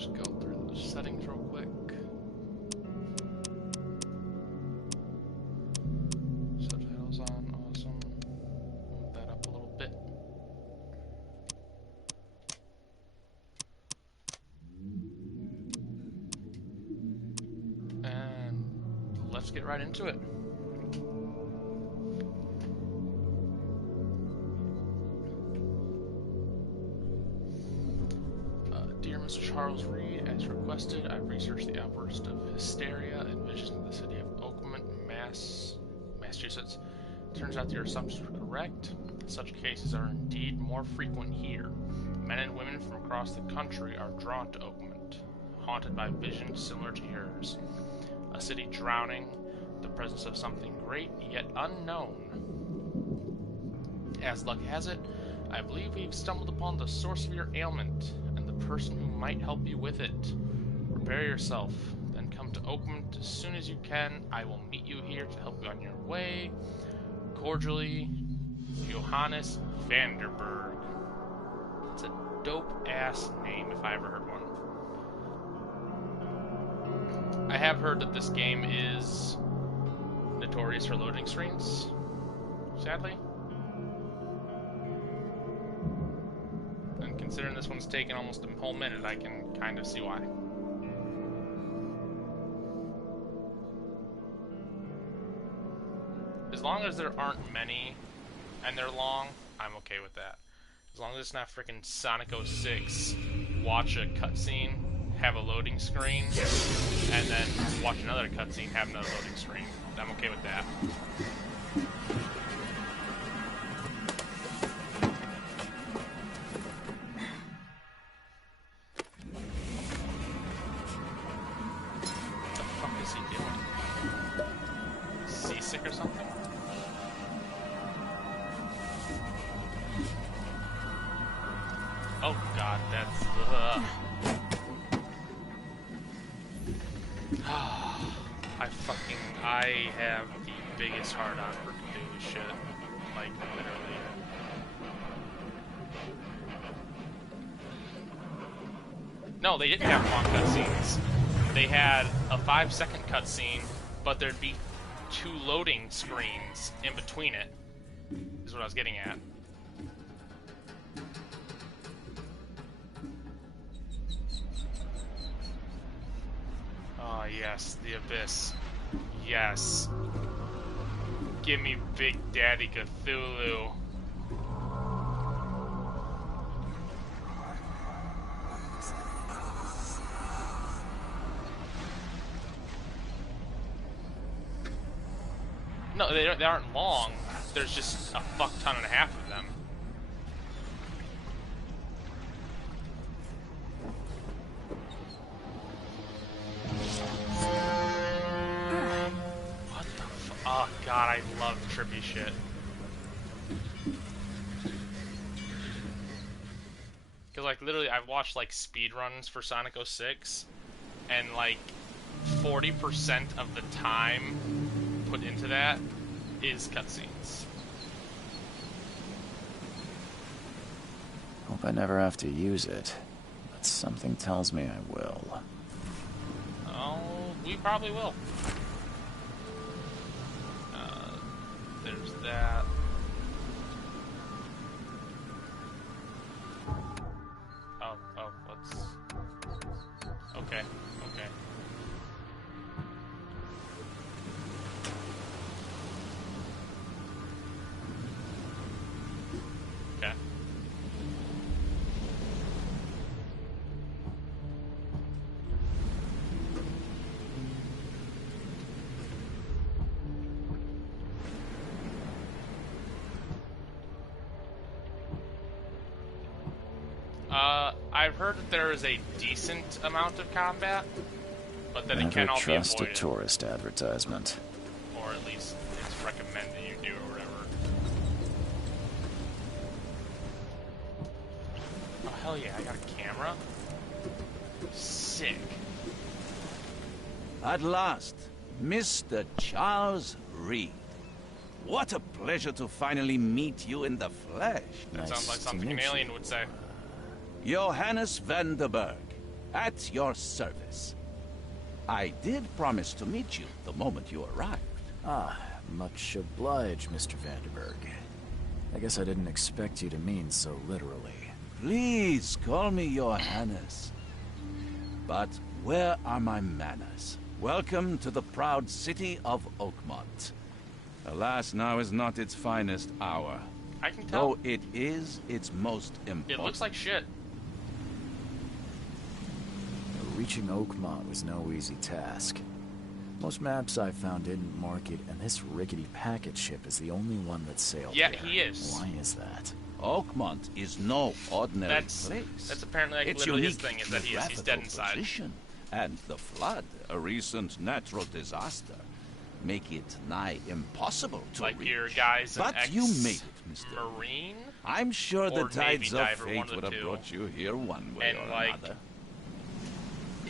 just go through the settings real quick. Subtitles on, awesome. Move that up a little bit. And let's get right into it. Dear Mr. Charles Reed, as requested, I've researched the outburst of hysteria envisioned in the city of Oakmont, Massachusetts. Turns out your assumptions were correct. Such cases are indeed more frequent here. Men and women from across the country are drawn to Oakmont, haunted by visions similar to yours. A city drowning, the presence of something great yet unknown. As luck has it, I believe we've stumbled upon the source of your ailment, and the person who might help you with it. Prepare yourself, then come to Oakmont as soon as you can. I will meet you here to help you on your way. Cordially, Johannes Vanderberg. That's a dope-ass name if I ever heard one. I have heard that this game is notorious for loading screens, sadly. And considering this one's taken almost a whole minute, I can kind of see why. As long as there aren't many, and they're long, I'm okay with that. As long as it's not freaking Sonic 06, watch a cutscene, have a loading screen, and then watch another cutscene, have another loading screen. I'm okay with that. What the fuck is he doing? Seasick or something? Oh god, that's... I have the biggest hard-on for Cthulhu shit. Like, literally. No, they didn't have long cutscenes. They had a 5-second cutscene, but there'd be 2 loading screens in between it, is what I was getting at. Oh, yes, the Abyss. Yes. Give me Big Daddy Cthulhu. No, they aren't long. There's just a fuck ton and a half of them. Oh god, I love trippy shit. Cause like literally I've watched like speedruns for Sonic 06 and like 40% of the time put into that is cutscenes. Hope I never have to use it, but something tells me I will. Oh, we probably will. There's that. Oh, what's... Okay. I've heard that there is a decent amount of combat, but that it can all be avoided. Never trust a tourist advertisement. Or at least it's recommended you do or whatever. Oh hell yeah, I got a camera. Sick. At last, Mr. Charles Reed. What a pleasure to finally meet you in the flesh. That sounds like something an alien would say. Johannes Vanderberg. At your service. I did promise to meet you the moment you arrived. Ah, much obliged, Mr. Vanderberg. I guess I didn't expect you to mean so literally. Please call me your Highness. But where are my manners? Welcome to the proud city of Oakmont. Alas, now is not its finest hour. I can tell. Though it is its most important. It looks like shit. Reaching Oakmont was no easy task. Most maps I found didn't mark it, and this rickety packet ship is the only one that sailed Yeah, here. he is. Why is that? Oakmont is no ordinary place. That's apparently like Its literally his unique thing is that he's geographical dead inside. position and the flood, a recent natural disaster, make it nigh impossible to Like reach. your guys an But you made it, Mr. Marine I'm sure the or tides Navy of diver, one fate of the would have two. brought you here one way And, or like, another.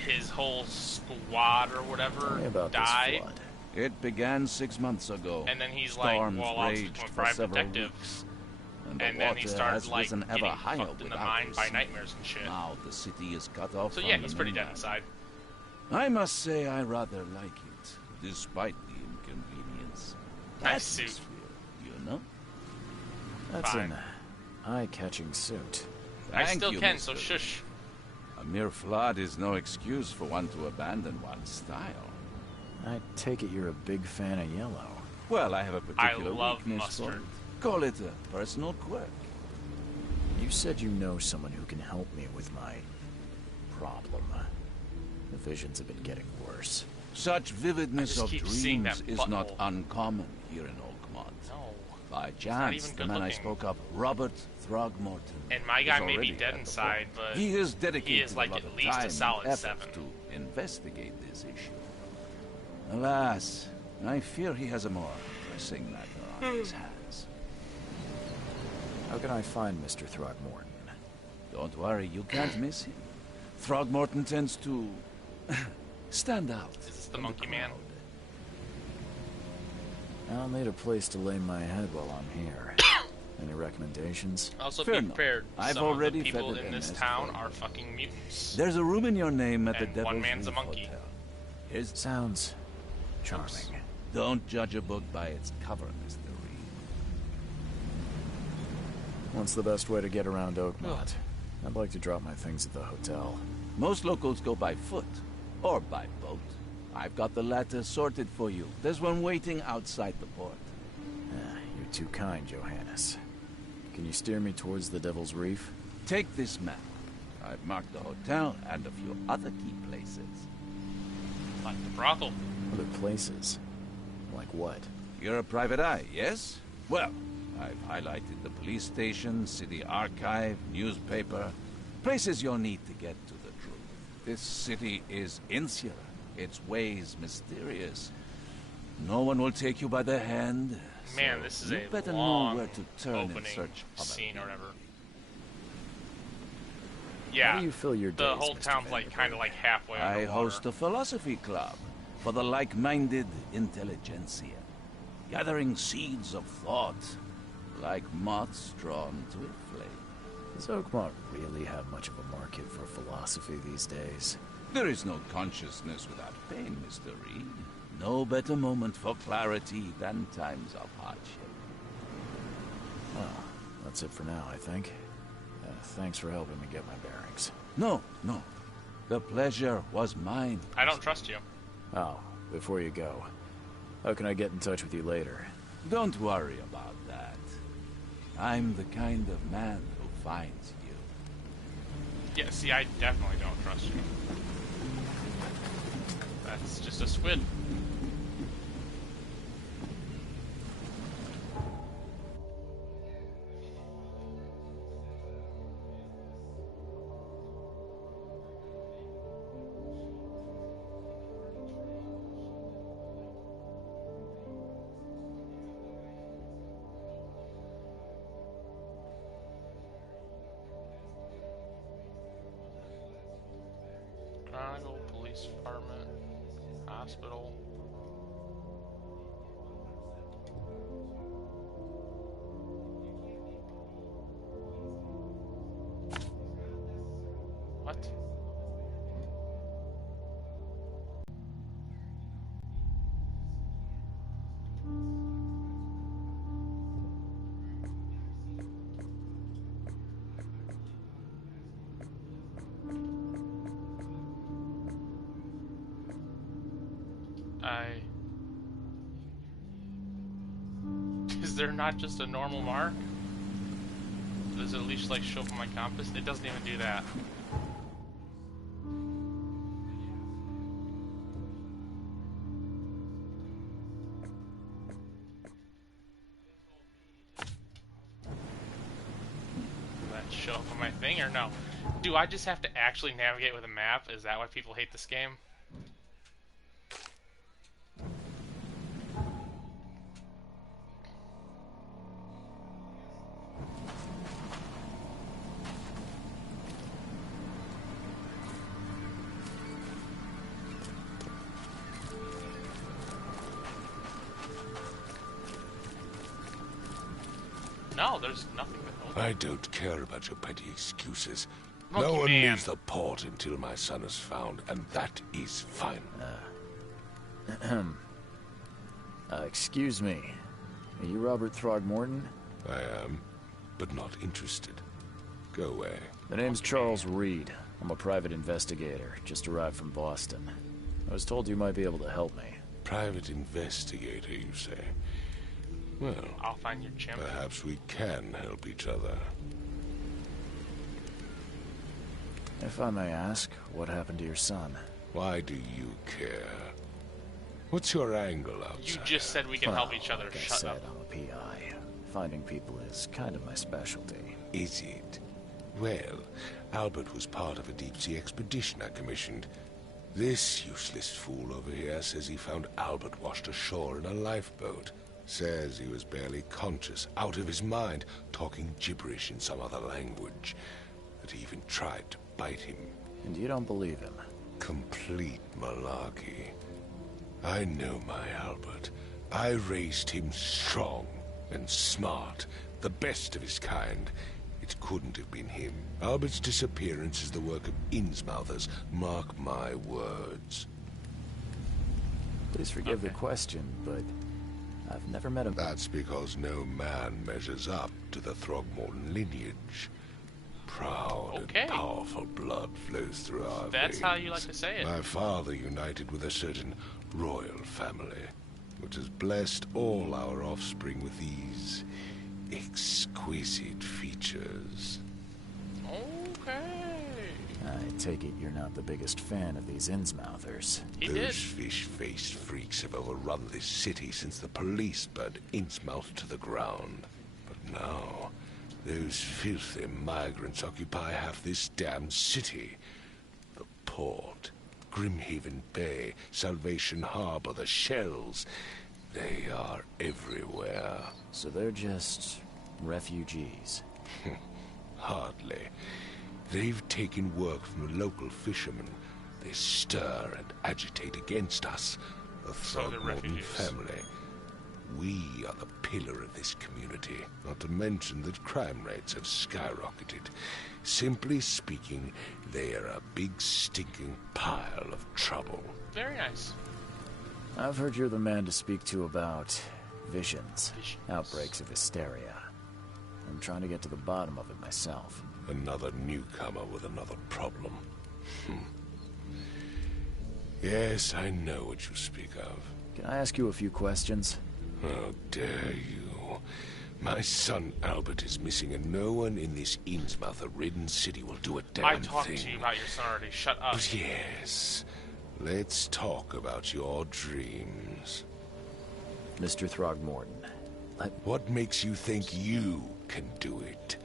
his whole squad or whatever Tell me about died. this flood. It began 6 months ago. And then he's like, Storms well, I'll raged become a for private several detective. weeks, and the And then water he started has like risen getting ever higher fucked in the without mind by receding. nightmares and shit. Now the city is cut off So from yeah, the he's pretty dead mainland. inside. I must say I rather like it, despite the inconvenience. Nice suit. Atmosphere, you know? That's Fine. an eye-catching suit. I Thank still you, can, Mr. so shush. A mere flood is no excuse for one to abandon one's style. I take it you're a big fan of yellow. Well, I have a particular love weakness for mustard. it. Call it a personal quirk. You said you know someone who can help me with my problem. The visions have been getting worse. Such vividness I just of keep seeing dreams that is not butthole. uncommon here in Oakmont. No. By not chance, even the man I good-looking. spoke of, Robert Throgmorton, And my is guy may already be dead at the inside, port. but he is dedicated is like a lot at of least a time and solid effort 7. to investigate this issue. Alas, I fear he has a more pressing matter on his hands. How can I find Mr. Throgmorton? Don't worry, you can't miss him. Throgmorton tends to stand out. Is this the from monkey man? crowd. I'll need a place to lay my head while I'm here. Any recommendations? Also, Fair be enough. prepared. I've Some already of the people feathered in him this as town well. are fucking mutants. There's a room in your name at the And Devil's one man's a Reef monkey. Hotel. Here's Sounds charming. Oops. Don't judge a book by its cover, Mr. Reed. What's the best way to get around Oakmont? I'd like to drop my things at the hotel. Most locals go by foot or by boat. I've got the latter sorted for you. There's one waiting outside the port. You're too kind, Johannes. Can you steer me towards the Devil's Reef? Take this map. I've marked the hotel and a few other key places. Like the brothel. Other places? Like what? You're a private eye, yes? Well, I've highlighted the police station, city archive, newspaper. Places you'll need to get to the truth. This city is insular. Its ways mysterious. No one will take you by the hand. Man, so this is you a better long know where to turn in opening search of a scene or lead. whatever. How Yeah, do you fill your the days, whole Mr. town's like kind of Vanderberg? like halfway I underwater. host a philosophy club for the like-minded intelligentsia, gathering seeds of thought like moths drawn to a flame. Does Oakmont really have much of a market for philosophy these days? There is no consciousness without pain, Mr. Reed. No better moment for clarity than times of hardship. Well, that's it for now, I think. Thanks for helping me get my bearings. No. The pleasure was mine. I don't trust you. Oh, before you go, how can I get in touch with you later? Don't worry about that. I'm the kind of man who finds you. Yeah, see, I definitely don't trust you. That's just a squid. Chronicle, police department, hospital. What? Is there not just a normal mark? Does it at least like show up on my compass? It doesn't even do that. Does that show up on my thing or no? Do I just have to actually navigate with a map? Is that why people hate this game? No, there's nothing that... I don't care about your petty excuses. Monkey no one man. leaves the port until my son is found, and that is fine. Excuse me. Are you Robert Throgmorton? I am, but not interested. Go away. The name's Charles Reed. I'm a private investigator, just arrived from Boston. I was told you might be able to help me. Private investigator, you say? Well, I'll find your chimp. perhaps we can help each other. If I may ask, what happened to your son? Why do you care? What's your angle outside? You just said we can help each other. Like I Shut said, up. I'm a PI. Finding people is kind of my specialty. Is it? Well, Albert was part of a deep-sea expedition I commissioned. This useless fool over here says he found Albert washed ashore in a lifeboat. Says he was barely conscious, out of his mind, talking gibberish in some other language. That he even tried to bite him. And you don't believe him? Complete malarkey. I know my Albert. I raised him strong and smart, the best of his kind. It couldn't have been him. Albert's disappearance is the work of Innsmouthers, mark my words. Please forgive the question, but I've never met him. That's because no man measures up to the Throgmorton lineage. Proud Okay. and powerful blood flows through our That's veins. how you like to say it. My father united with a certain royal family, which has blessed all our offspring with these exquisite features. Okay. I take it you're not the biggest fan of these Innsmouthers. He Those did. fish-faced freaks have overrun this city since the police burned Innsmouth to the ground. But now, those filthy migrants occupy half this damned city. The port, Grimhaven Bay, Salvation Harbor, the shells. They are everywhere. So they're just refugees. Hardly. They've taken work from the local fishermen. They stir and agitate against us, the So they're Throgmorton refugees. family. We are the pillar of this community, not to mention that crime rates have skyrocketed. Simply speaking, they are a big stinking pile of trouble. Very nice. I've heard you're the man to speak to about visions, Visions. outbreaks of hysteria. I'm trying to get to the bottom of it myself. Another newcomer with another problem. Yes, I know what you speak of. Can I ask you a few questions? How dare you? My son Albert is missing, and no one in this Innsmouth-ridden city will do a damn I talked thing. to you about your son already. Shut up. But yes, let's talk about your dreams. Mr. Throgmorton, What makes you think you can do it?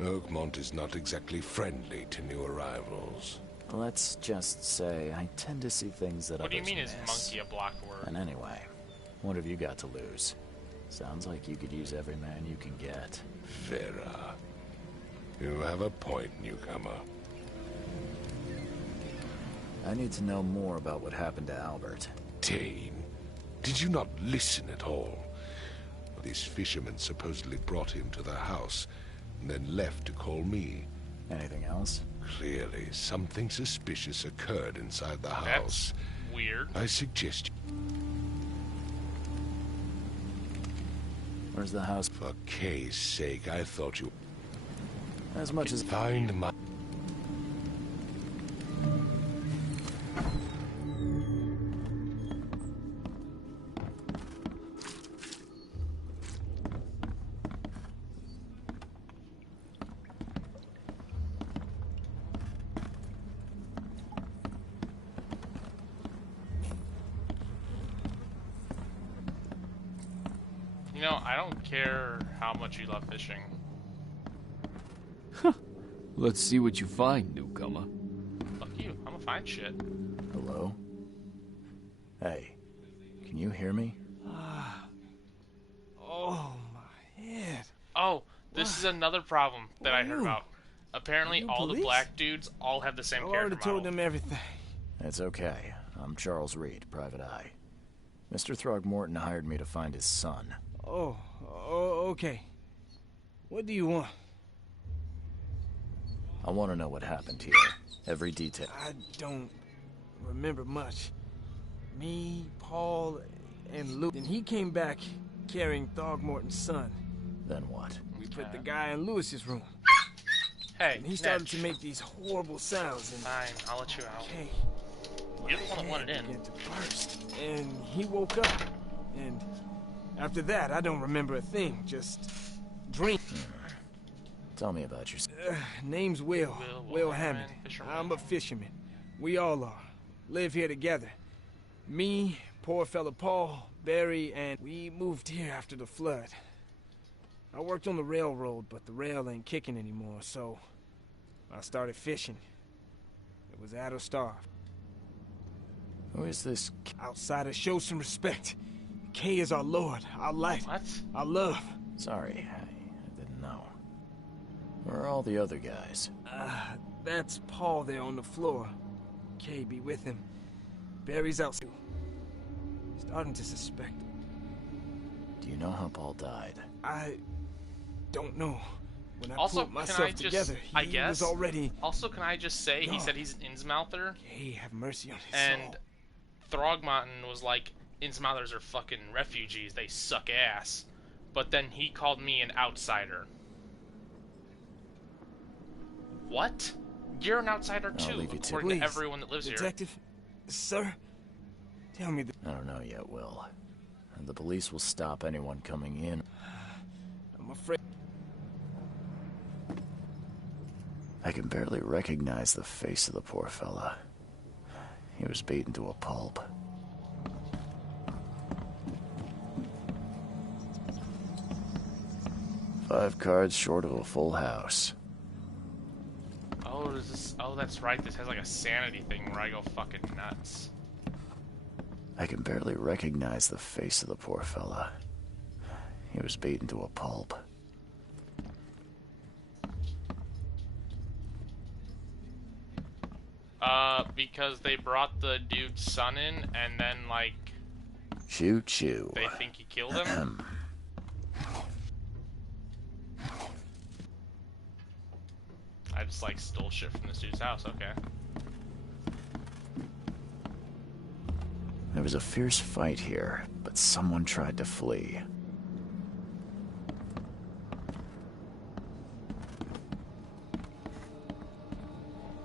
Oakmont is not exactly friendly to new arrivals. let's just say I tend to see things that What do you others mean is miss. monkey a block word? And anyway, what have you got to lose? Sounds like you could use every man you can get. Vera, you have a point, newcomer. I need to know more about what happened to Albert. Dane, did you not listen at all? This fisherman supposedly brought him to the house, and then left to call me. Anything else? Clearly, something suspicious occurred inside the That's house. weird. I suggest Where's the house? for Kay's sake, I thought you As much as... find my... You know, I don't care how much you love fishing. Let's see what you find, newcomer. Fuck you. I'm gonna find shit. Hello? Hey, can you hear me? Oh, my head. Oh, this is another problem that I heard you? about. Apparently, you all the police? black dudes all have the same I character already told model. them everything. It's okay. I'm Charles Reed, Private Eye. Mr. Throgmorton hired me to find his son. Oh, okay. What do you want? I want to know what happened here. Every detail. I don't remember much. Me, Paul, and Luke. And he came back carrying Throgmorton's son. Then what? We put the guy in Lewis's room. Hey, And he started Ned. to make these horrible sounds. And Fine, I'll let you out. okay, You're the one that wanted in. began to burst. And he woke up. And after that, I don't remember a thing. Just drink. Tell me about yourself. Name's Will. Will Hammond. fisherman. I'm a fisherman. We all are. Live here together. Me, poor fella Paul, Barry, and we moved here after the flood. I worked on the railroad, but the rail ain't kicking anymore, so I started fishing. It was out of starve. Who is this? Outsider, show some respect. Kay is our lord, our light, What? our love. Sorry, I didn't know. Where are all the other guys? That's Paul there on the floor. Kay be with him. Barry's out too. Starting to suspect. Do you know how Paul died? I don't know. When I Also, put can I myself just, together, I he guess, was already. also, can I just say, he gone. said he's an Innsmouther, Hey, have mercy on his and soul. Throgmorton was like, Innsmouthers are fucking refugees, they suck ass. But then he called me an outsider. What? You're an outsider I'll too, leave you to according to Please, everyone that lives here. Detective, sir, tell me. I don't know yet, Will. And the police will stop anyone coming in. I'm afraid. I can barely recognize the face of the poor fella. He was beaten to a pulp. Five cards short of a full house. Oh, that's right, this has like a sanity thing where I go fucking nuts. I can barely recognize the face of the poor fella. He was beaten to a pulp. Because they brought the dude's son in, and then, like, Choo choo. they think he killed him? I just, like, stole shit from this dude's house, okay. There was a fierce fight here, but someone tried to flee.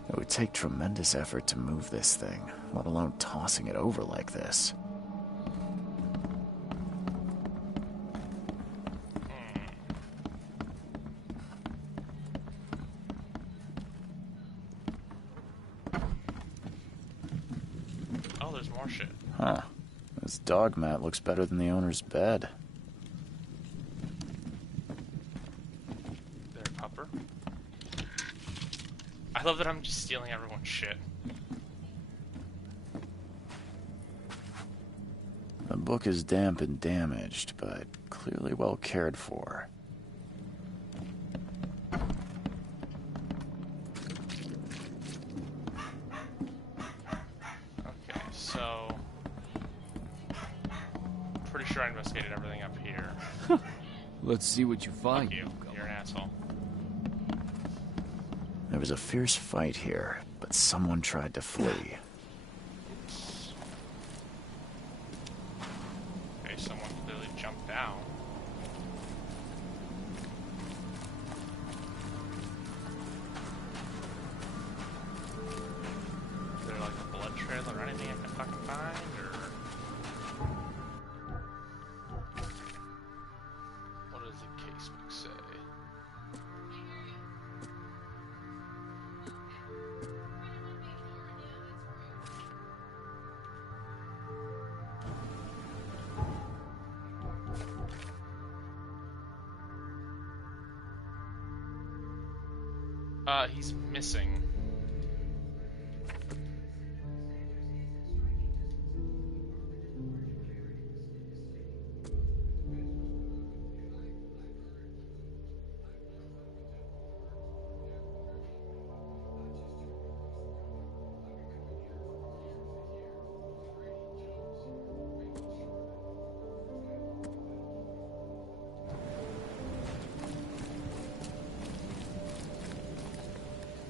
It would take tremendous effort to move this thing, let alone tossing it over like this. Oh, there's more shit. Huh. This dog mat looks better than the owner's bed. There, pupper. I love that I'm just stealing everyone's shit. The book is damp and damaged, but clearly well cared for. Okay, so... Pretty sure I investigated everything up here. Let's see what you find. Fuck you. You're an asshole. There was a fierce fight here, but someone tried to flee. Okay, someone clearly jumped down. Is there like a blood trail or anything I can fucking find, or... What does the casebook say? He's missing.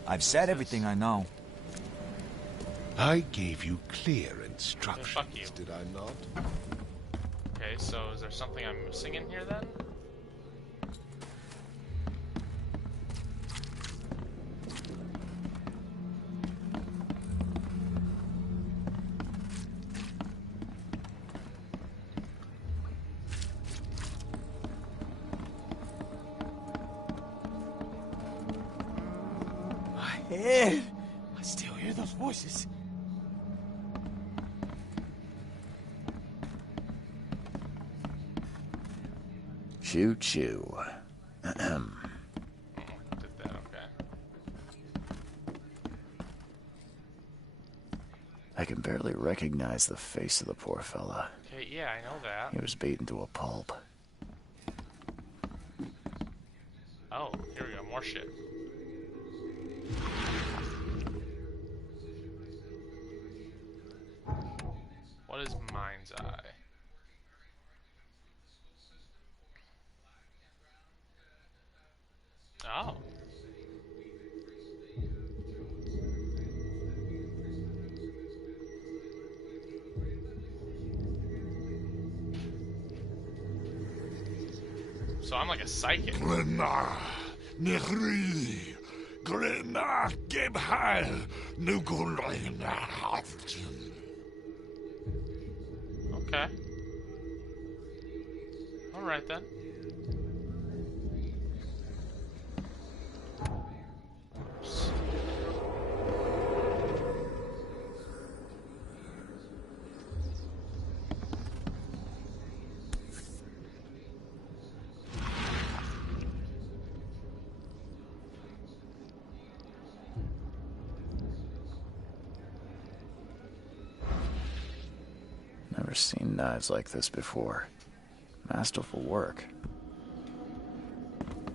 I've said everything I know. I gave you clear Fuck instructions, you. did I not? Okay, so is there something I'm missing in here then? Ed! I still hear those voices. Choo choo. Did that, okay. I can barely recognize the face of the poor fella. Okay, yeah, I know that. He was beaten to a pulp. Oh, here we go, more shit. What is Mind's Eye? Oh. So I'm like a psychic. Glenna, Nehri, Glenna, Gebhal, Nugulina, Okay. Alright then. Oops. Never seen knives like this before. Masterful work.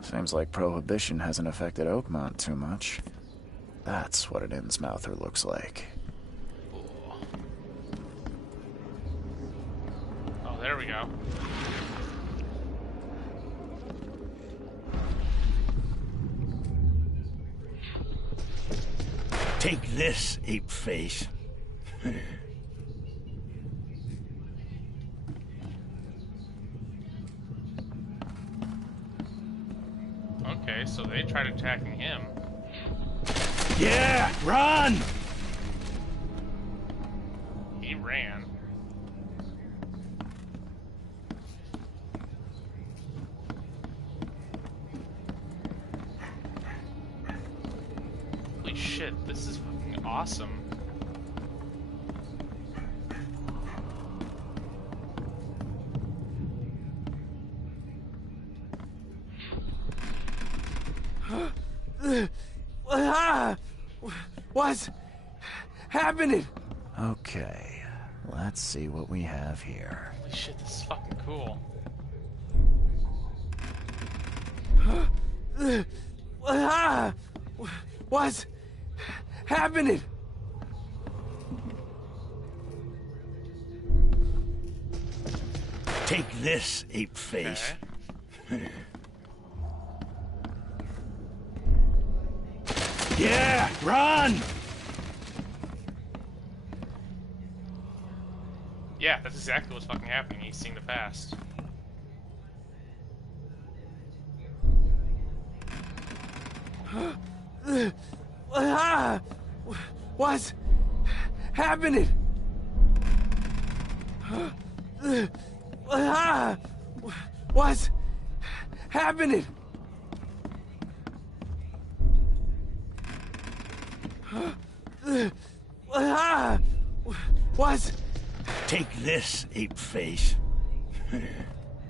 Seems like Prohibition hasn't affected Oakmont too much. That's what an Innsmouther looks like. Oh, there we go. Take this, ape face. Okay, so they tried attacking him. Yeah, run! He ran. Holy shit, this is fucking awesome. What's happening? Okay, let's see what we have here. Holy shit, this is fucking cool. What's happening? Take this, ape face. Okay. Yeah, run! Yeah, that's exactly what's fucking happening. He's seeing the past. What's happening? What's happening? What's... Take this, ape face.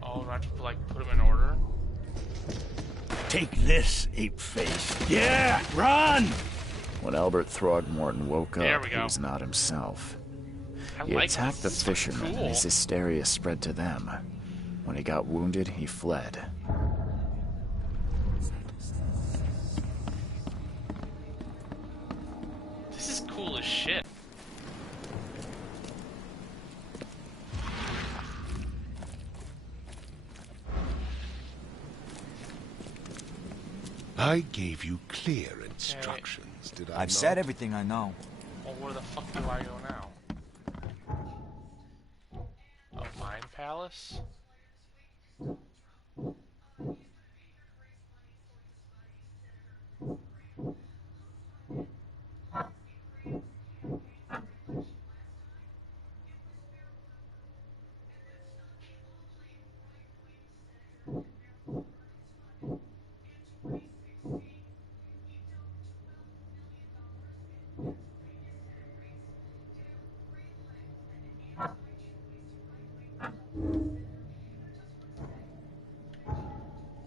Oh, do I have to, like, put him in order? Take this, ape-face. Yeah, run! When Albert Throgmorton woke There up, we he go. was not himself. He like attacked the this. fishermen, Cool. and his hysteria spread to them. When he got wounded, he fled. This is cool as shit. I gave you clear instructions, did I I've not? said everything I know. Well, where the fuck do I go now? A mine palace?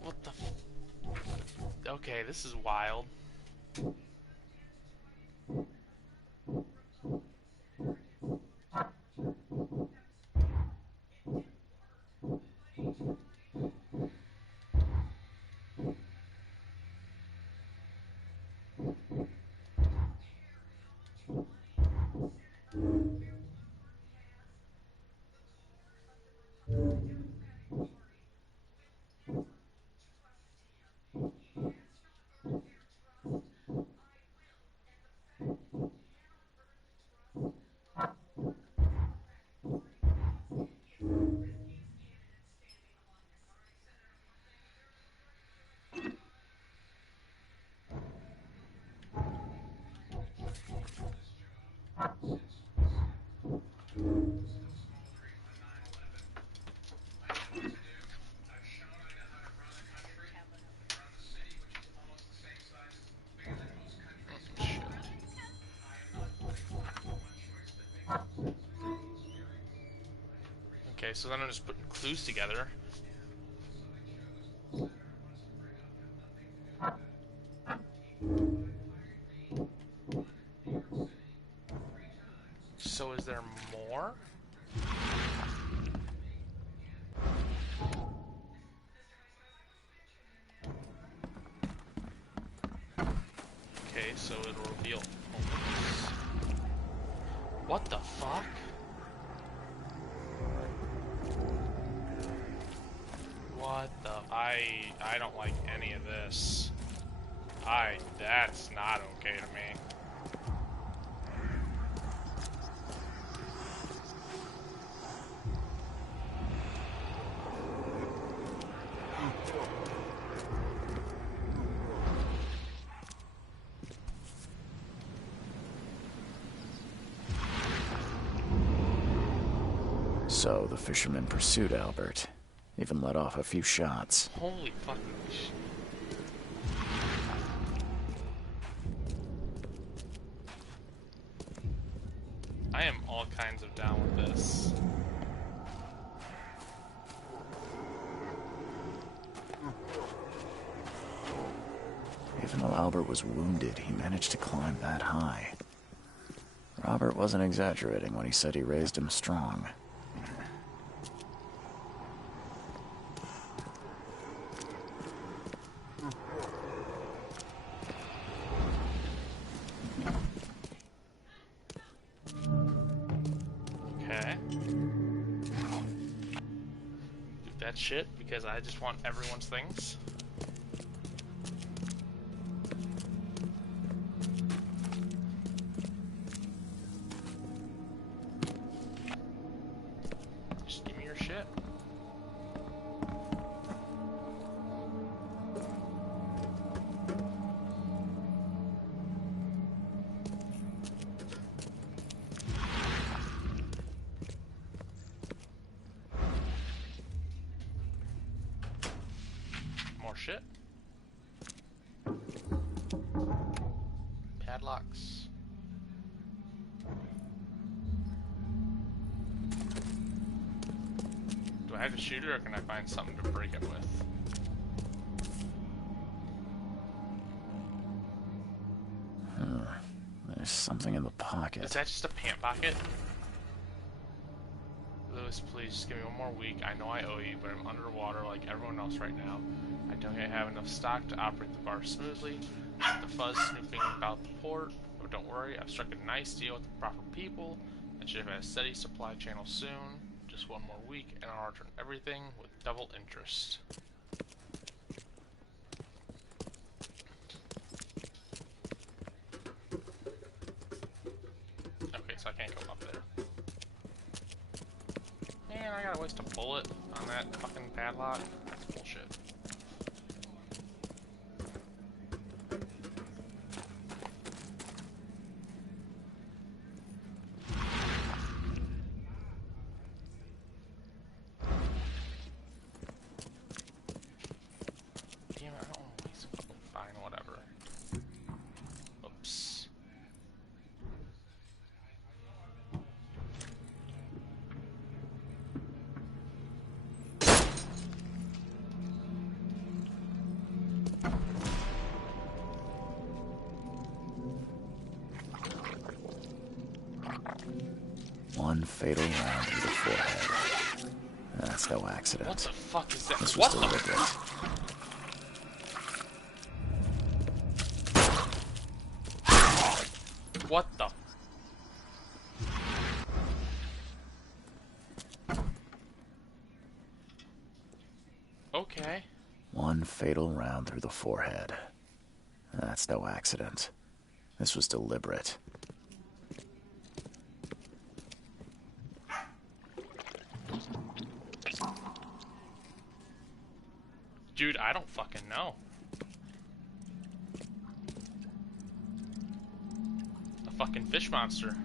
What the f- Okay, this is wild. Okay, so then I'm just putting clues together. So is there more? Okay, so it'll reveal homeless. What the fuck? What the? I don't like any of this. That's not okay to me. So the fishermen pursued Albert, even let off a few shots. Holy fucking shit. I am all kinds of down with this. Even though Albert was wounded, he managed to climb that high. Robert wasn't exaggerating when he said he raised him strong. Okay. Do that shit because I just want everyone's things. Just give me your shit. More shit. Padlocks. Do I have to shoot it or can I find something to break it with? There's something in the pocket. Is that just a pant pocket? Lewis, please just give me one more week. I know I owe you, but I'm underwater like everyone else right now. I don't yet have enough stock to operate the bar smoothly. The fuzz snooping about the port. But don't worry, I've struck a nice deal with the proper people. I should have a steady supply channel soon. Just one more week, and I'll return everything with double interest. Okay, so I can't go up there. Man, I gotta waste a bullet on that fucking padlock. That's bullshit. Damn it, I don't want to waste a fucking fine, whatever. Oops. One fatal round through the forehead. That's no accident. What the fuck is that? This What was the? deliberate. What the? Okay. One fatal round through the forehead. That's no accident. This was deliberate. Dude, I don't fucking know. A fucking fish monster.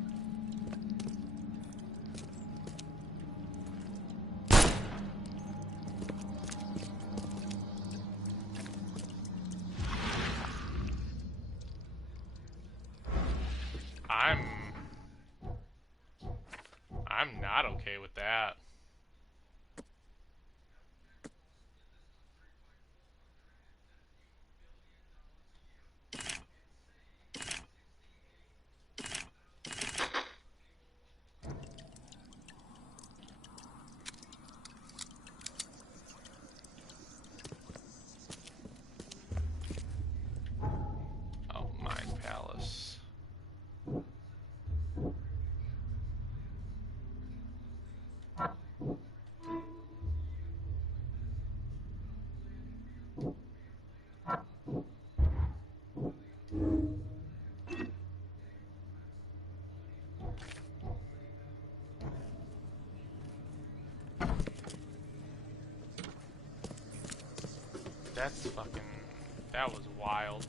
I'm not okay with that. Oh, Mind Palace. That's fucking... That was wild.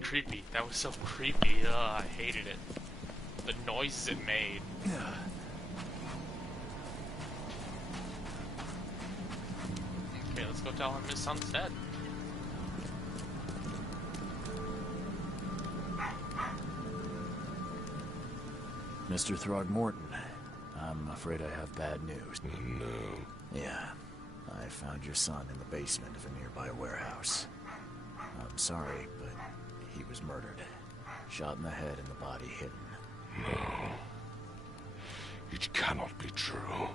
Creepy. That was so creepy. Ugh, I hated it. The noises it made. Okay, let's go tell him his son's dead. Mr. Throgmorton, I'm afraid I have bad news. No. Yeah, I found your son in the basement of a nearby warehouse. I'm sorry, but he was murdered. Shot in the head and the body hidden. No. It cannot be true.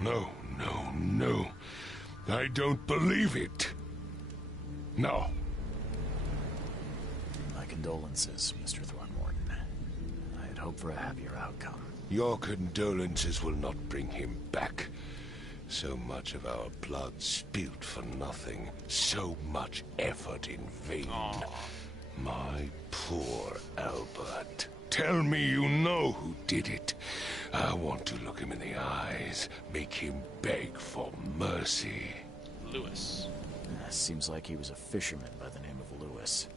No, no, no. I don't believe it. No. My condolences, Mr. Throgmorton. I had hoped for a happier outcome. Your condolences will not bring him back. So much of our blood spilled for nothing. So much effort in vain. Aww. My poor Albert. Tell me you know who did it. I want to look him in the eyes, make him beg for mercy. Lewis. Seems like he was a fisherman by the name of Lewis.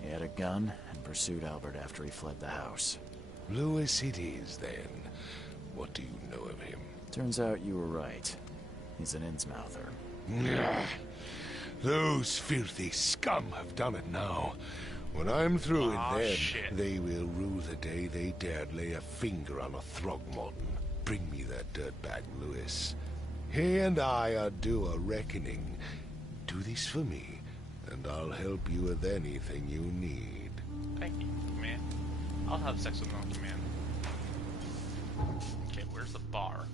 He had a gun and pursued Albert after he fled the house. Lewis it is, then. What do you know of him? Turns out you were right. He's an Innsmouther. Those filthy scum have done it now. When I'm through with them, shit. they will rue the day they dared lay a finger on a Throgmorton. Bring me that dirtbag, Lewis. He and I are due a reckoning. Do this for me, and I'll help you with anything you need. Thank you, man. I'll have sex with Monkey Man. Okay, where's the bar?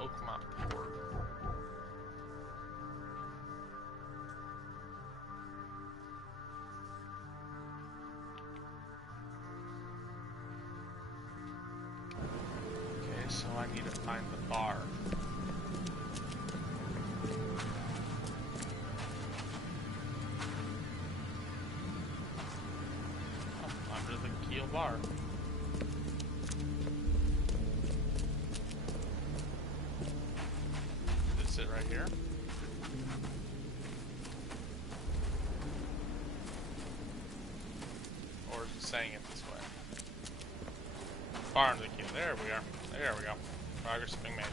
Oakmont Port. Okay, so I need to find the bar. Oh, under the Keel Bar. Is it right here? Or is it saying it this way? Bar under the Keel. There we are. There we go. Progress being made.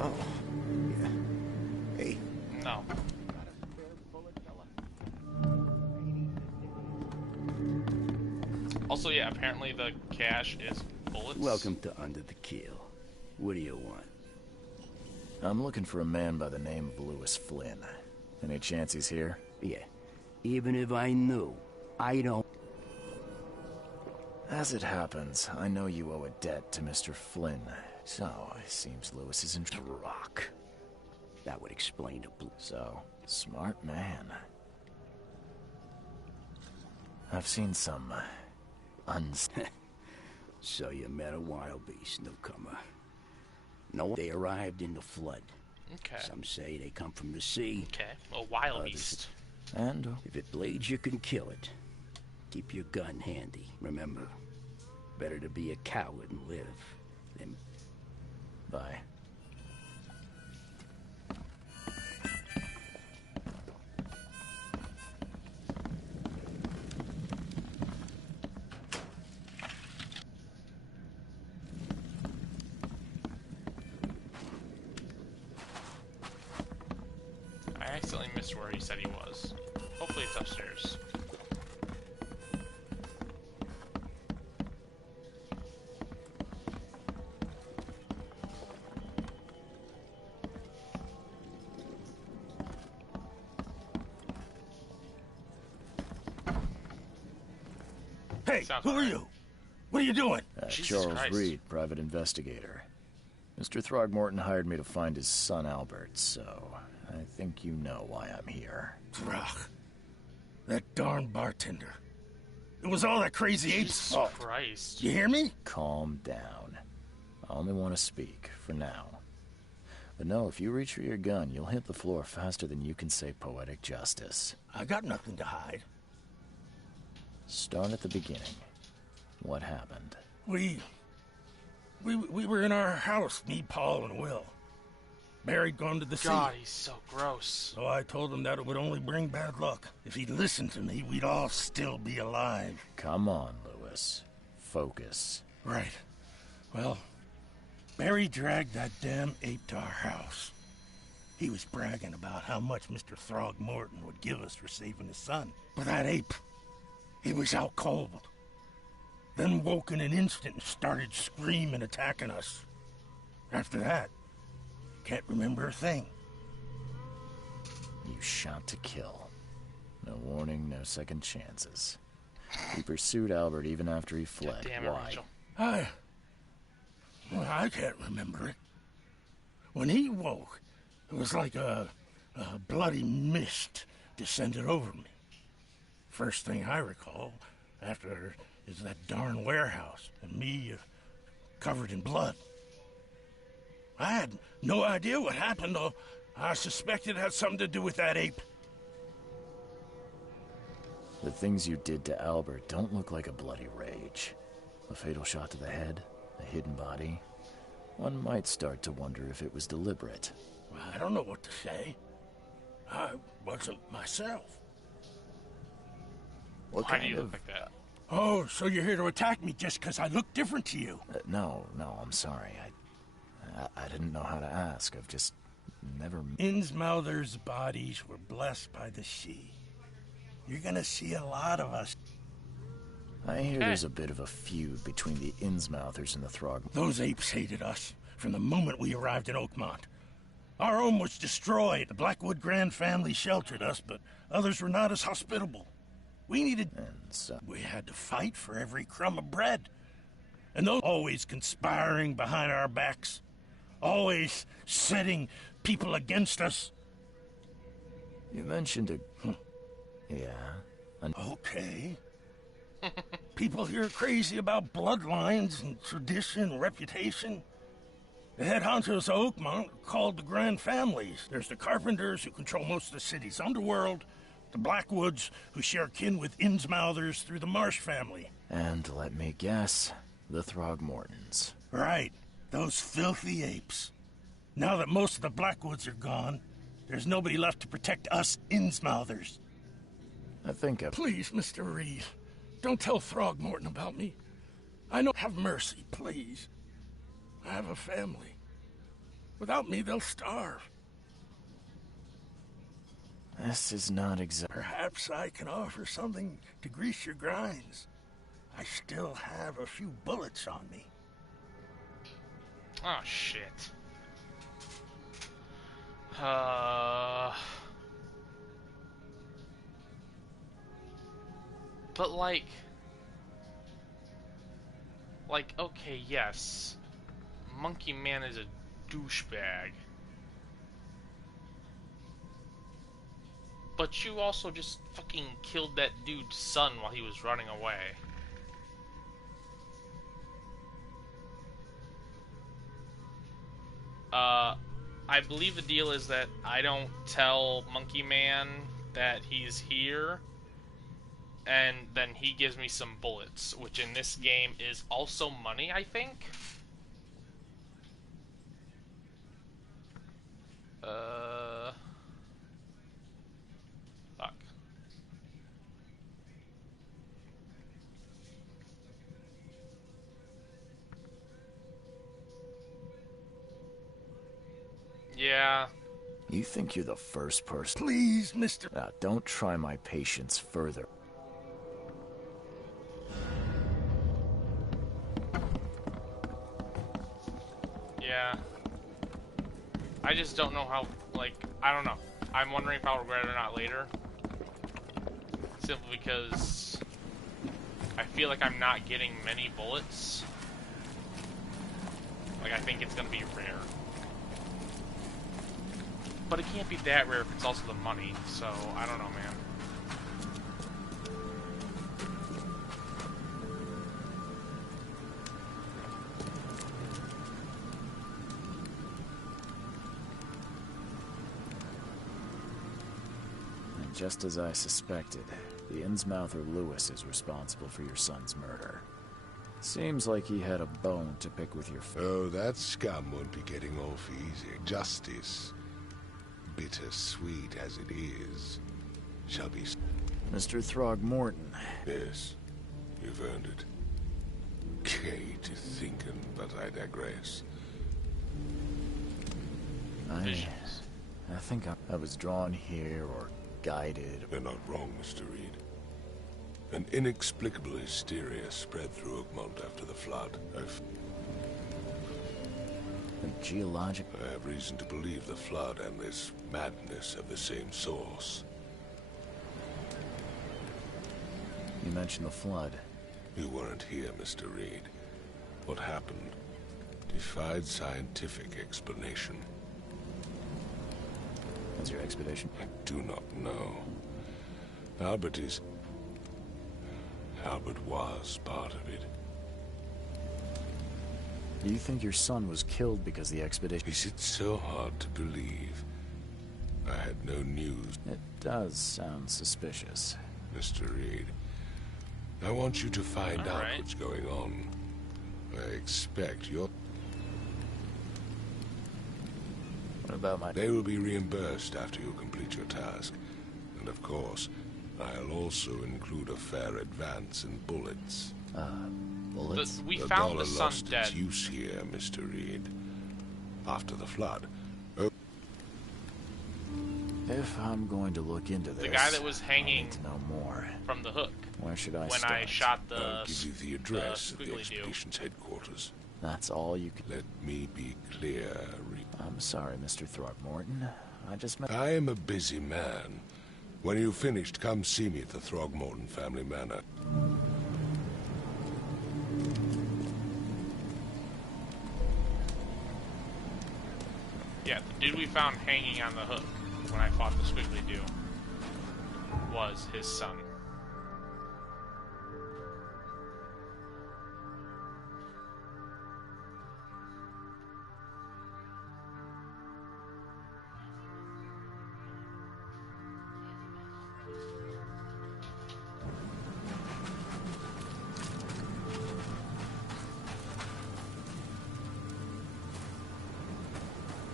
Oh. Yeah. Hey. No. Also, yeah, apparently the cache is bullets. Welcome to Under the Keel. What do you want? I'm looking for a man by the name of Lewis Flynn. Any chance he's here? Yeah. Even if I knew, I don't... As it happens, I know you owe a debt to Mr. Flynn. So, it seems Lewis is in Rock. That would explain the blue. So, smart man. I've seen some... So you met a wild beast, newcomer. No, they arrived in the flood. Okay. Some say they come from the sea. Okay. A wild beast. And if it bleeds, you can kill it. Keep your gun handy. Remember, better to be a coward and live than... Bye. I accidentally missed where he said he was. Hopefully it's upstairs. Hey, Sounds who are alright. you? What are you doing? Jesus Charles Christ. Reed, private investigator. Mr. Throgmorton hired me to find his son Albert, so I think you know why I'm here. Throg. That darn bartender. It was all that crazy ape's Jesus fault. Christ. You hear me? Calm down. I only want to speak, for now. But no, if you reach for your gun, you'll hit the floor faster than you can say poetic justice. I got nothing to hide. Start at the beginning. What happened? We were in our house, me, Paul, and Will. Barry'd gone to the God, sea. he's so gross. So I told him that it would only bring bad luck. If he'd listened to me, we'd all still be alive. Come on, Lewis. Focus. Right. Well, Barry dragged that damn ape to our house. He was bragging about how much Mr. Throgmorton would give us for saving his son. But that ape, he was out cold. Then woke in an instant and started screaming, attacking us. After that, can't remember a thing. You shot to kill. No warning, no second chances. You pursued Albert even after he fled. God damn it, Why? Rachel. I can't remember it. When he woke, it was like a bloody mist descended over me. First thing I recall after is that darn warehouse and me covered in blood. I had no idea what happened. I suspect it had something to do with that ape. The things you did to Albert don't look like a bloody rage. A fatal shot to the head, a hidden body. One might start to wonder if it was deliberate. I don't know what to say. I wasn't myself. Why do you look like that? Oh, so you're here to attack me just because I look different to you? No, I'm sorry. I didn't know how to ask. I've just never... Innsmouther's bodies were blessed by the sea. You're gonna see a lot of us. I hear there's a bit of a feud between the Innsmouthers and the Throg. Those apes hated us from the moment we arrived in Oakmont. Our home was destroyed. The Blackwood Grand family sheltered us, but others were not as hospitable. We needed... And so... We had to fight for every crumb of bread. And those always conspiring behind our backs. Always setting people against us. You mentioned a... Yeah. Okay. People here are crazy about bloodlines and tradition and reputation. The head honchos of Oakmont are called the Grand Families. There's the Carpenters, who control most of the city's underworld, the Blackwoods, who share kin with Innsmouthers through the Marsh family. And let me guess, the Throgmortons. Right. Those filthy apes. Now that most of the Blackwoods are gone, there's nobody left to protect us Innsmouthers. I think I've... Please, Mr. Reed, don't tell Throgmorton about me. I know. Have mercy, please. I have a family. Without me, they'll starve. This is not exactly... Perhaps I can offer something to grease your grinds. I still have a few bullets on me. Oh, shit. But like, okay, yes, Monkey Man is a douchebag, but you also just fucking killed that dude's son while he was running away. I believe the deal is that I don't tell Monkey Man that he's here, and then he gives me some bullets, which in this game is also money, I think? Fuck. Yeah. You think you're the first person... Please, Mr. Don't try my patience further. Yeah. I just don't know how, like, I don't know. I'm wondering if I'll regret it or not later. Simply because I feel like I'm not getting many bullets. Like, I think it's gonna be rare. But it can't be that rare if it's also the money, so I don't know, man. And just as I suspected, the Innsmouther Lewis is responsible for your son's murder. Seems like he had a bone to pick with your... Oh, that scum won't be getting off easy. Justice, bittersweet as it is, shall be... Mr. Throgmorton. Yes, you've earned it. Gay to thinking, but I digress. I think I was drawn here or guided. You're not wrong, Mr. Reed. An inexplicable hysteria spread through Oakmont after the flood. Geologic... I have reason to believe the flood and this madness have the same source. You mentioned the flood. You weren't here, Mr. Reed. What happened defied scientific explanation. What's your expedition? I do not know. Albert was part of it. Do you think your son was killed because the expedition... Is it so hard to believe I had no news. It does sound suspicious. Mr. Reed, I want you to find All out right. what's going on. I expect you're... What about my... They will be reimbursed after you complete your task. And of course, I'll also include a fair advance in bullets. bullets? We The found dollar the son lost dead. its use here, Mr. Reed. After the flood. Oh, If I'm going to look into this... The guy that was I hanging need to know more. from the hook Where should I when start? I shot the I'll give you the address at the squiggly dude. expedition's headquarters. That's all you can... Let me be clear, Reed. I'm sorry, Mr. Throckmorton. I just meant... I am a busy man. When you've finished, come see me at the Throgmorton family manor. Yeah, the dude we found hanging on the hook when I fought the squiggly dude was his son.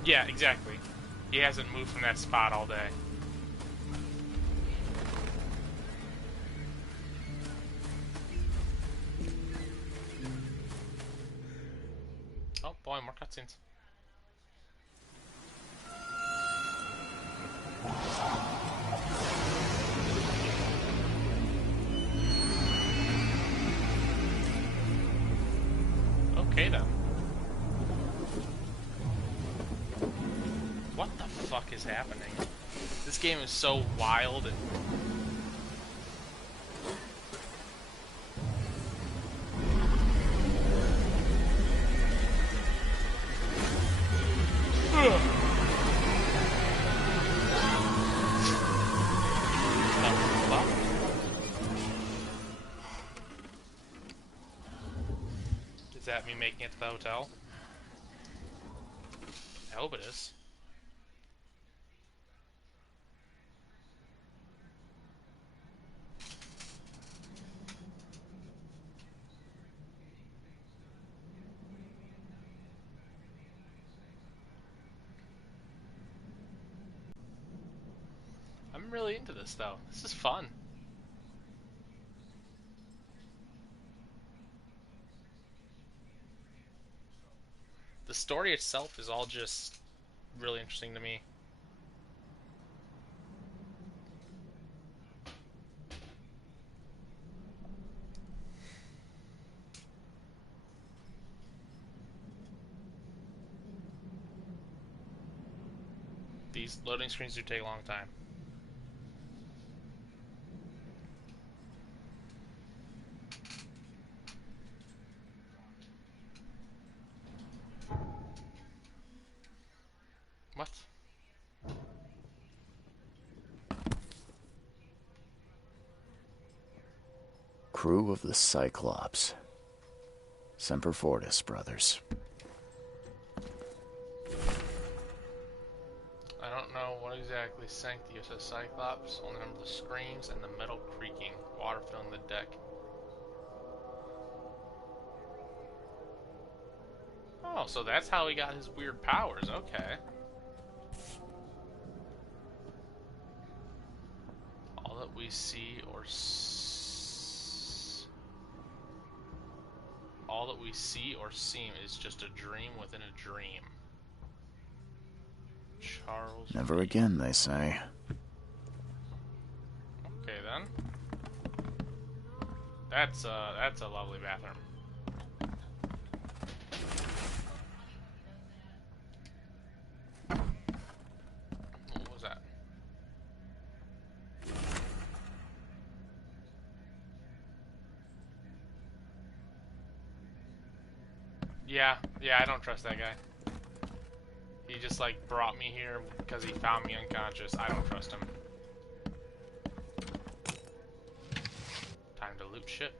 Yeah, exactly. He hasn't moved from that spot all day. Oh boy, more cutscenes. Okay then. What the fuck is happening? This game is so wild and... Is that me making it to the hotel? I hope it is. I'm really into this though. This is fun. The story itself is all just really interesting to me. These loading screens do take a long time. What? Crew of the Cyclops. Semper Fortis, brothers. I don't know what exactly sank the USS Cyclops, only remember the screams and the metal creaking, water filling the deck. Oh, so that's how he got his weird powers, okay. All that we see or all that we see or seem is just a dream within a dream. Charles Never Reed. again, they say. Okay then. That's a lovely bathroom. What was that? Yeah, I don't trust that guy. He just like brought me here because he found me unconscious. I don't trust him. Time to loot shit.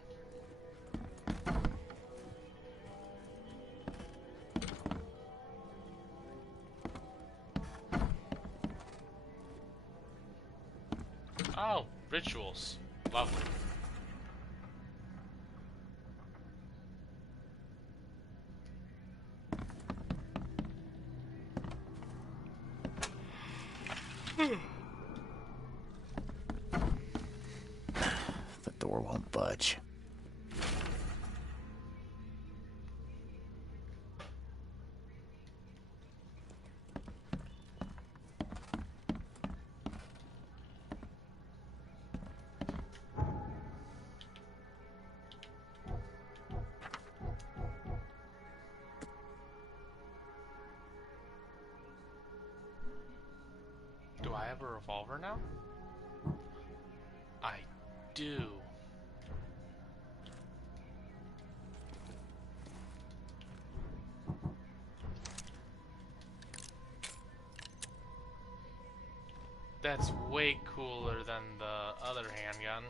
Oh, rituals. Lovely. The door won't budge. Do I have a revolver now? I do. That's way cooler than the other handgun.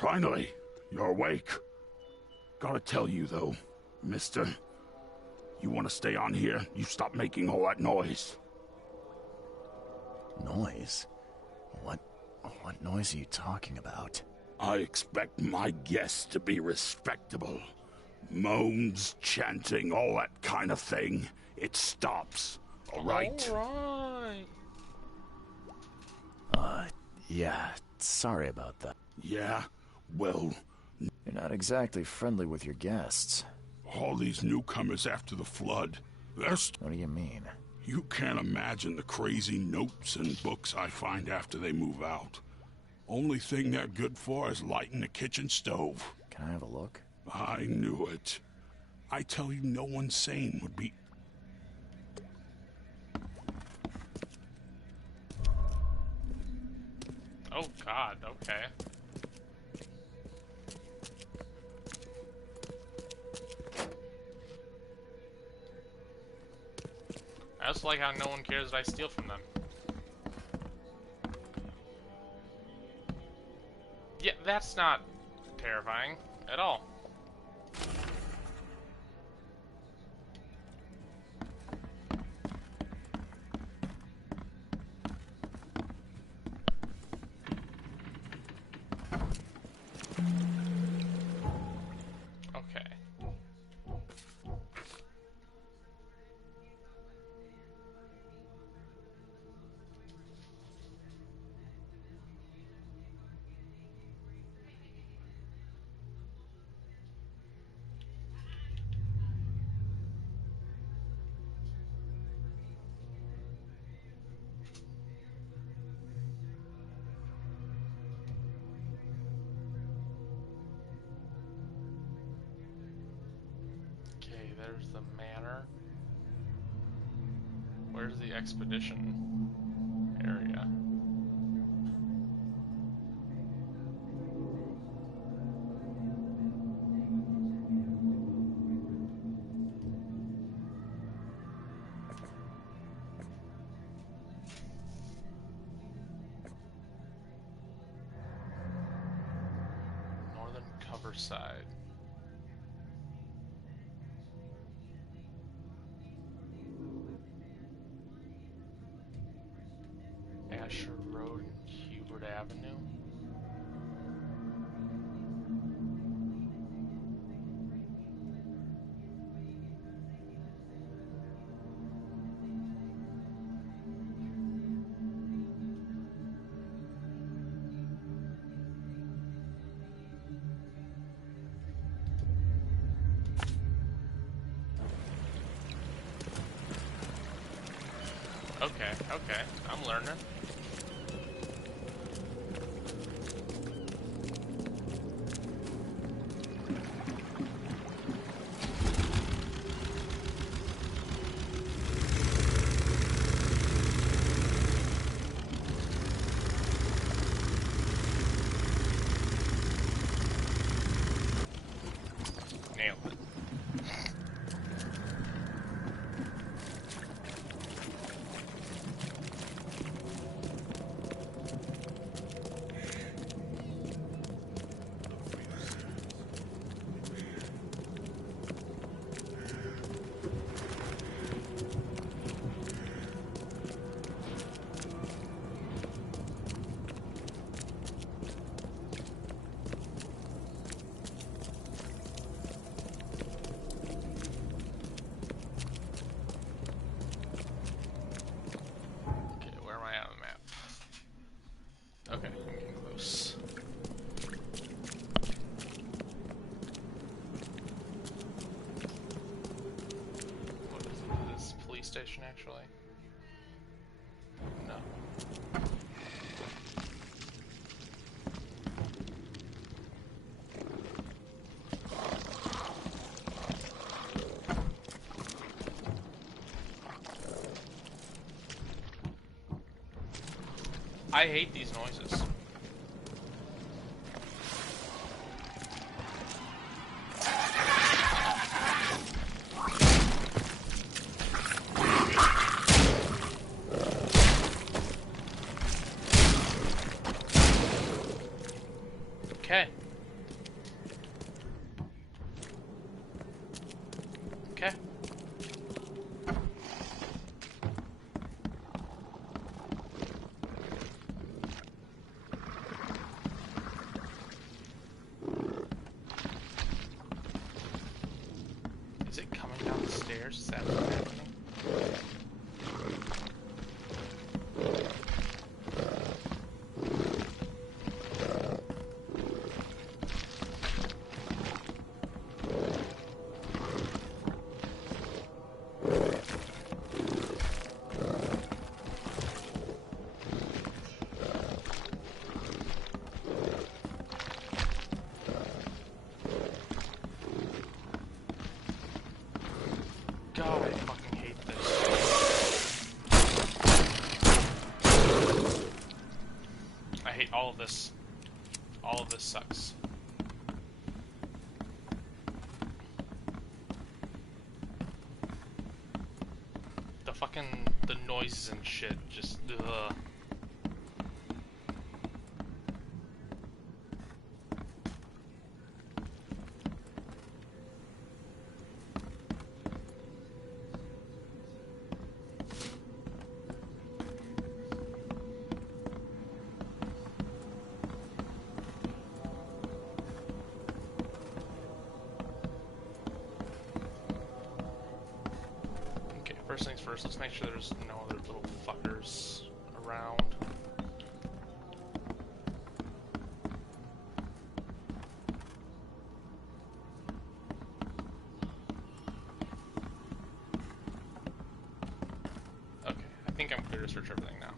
Finally, you're awake. Gotta tell you, though, mister, you want to stay on here, you stop making all that noise. Noise? What noise are you talking about? I expect my guests to be respectable. Moans, chanting, all that kind of thing. It stops, all right? Alright. Yeah, sorry about that. Yeah? Well, You're not exactly friendly with your guests. all these newcomers after the flood, What do you mean? you can't imagine the crazy notes and books I find after they move out. Only thing they're good for is lighting the kitchen stove. Can I have a look? I knew it. I tell you, no one sane would be... Oh god, okay. I also like how no one cares that I steal from them. Yeah, that's not terrifying at all. Okay. Okay, there's the manor. Where's the expedition area? Northern Coverside. Asher Road and Hubert Avenue. Okay, I'm learning. nailed it. Okay, I'm getting close. What is it? This police station, actually? No. I hate these noises. Okay. Okay. Is it coming down the stairs? Is that what's happening? God, I fucking hate this. I hate all of this. All of this sucks. The noises and shit, just, ugh. First things first, let's make sure there's no other little fuckers around. Okay, I think I'm clear to search everything now.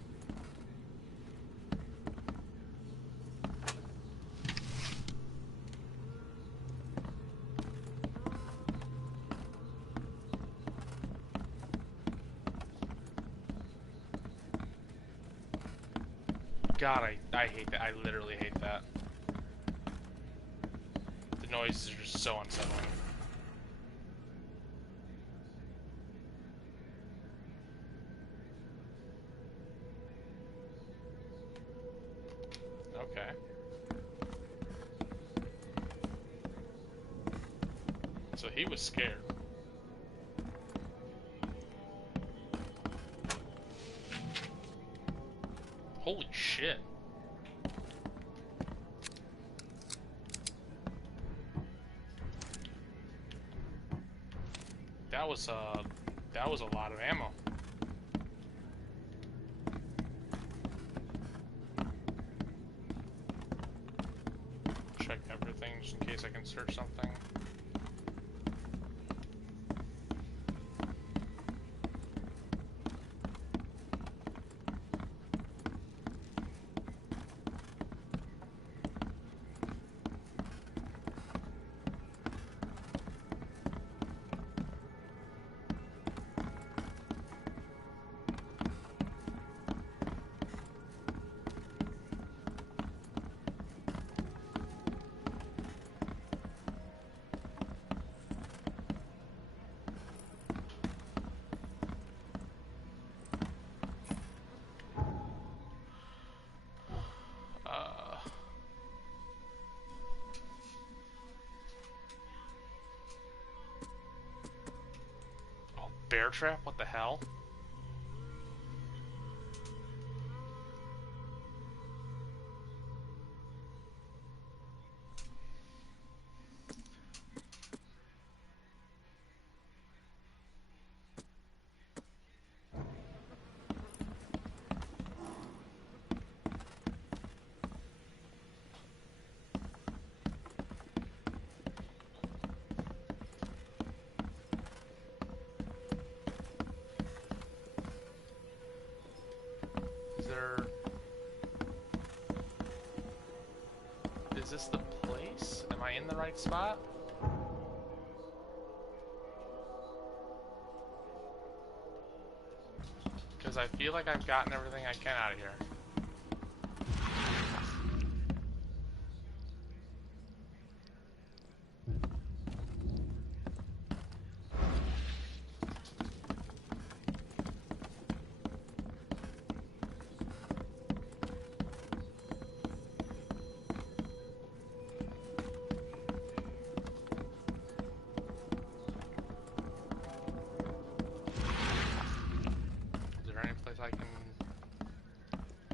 God, I hate that. I literally hate that. The noises are just so unsettling. Okay. So he was scared. Holy shit. That was a lot of ammo. Check everything just in case I can search something. bear trap? What the hell? Is this the place? Am I in the right spot? Because I feel like I've gotten everything I can out of here. I can,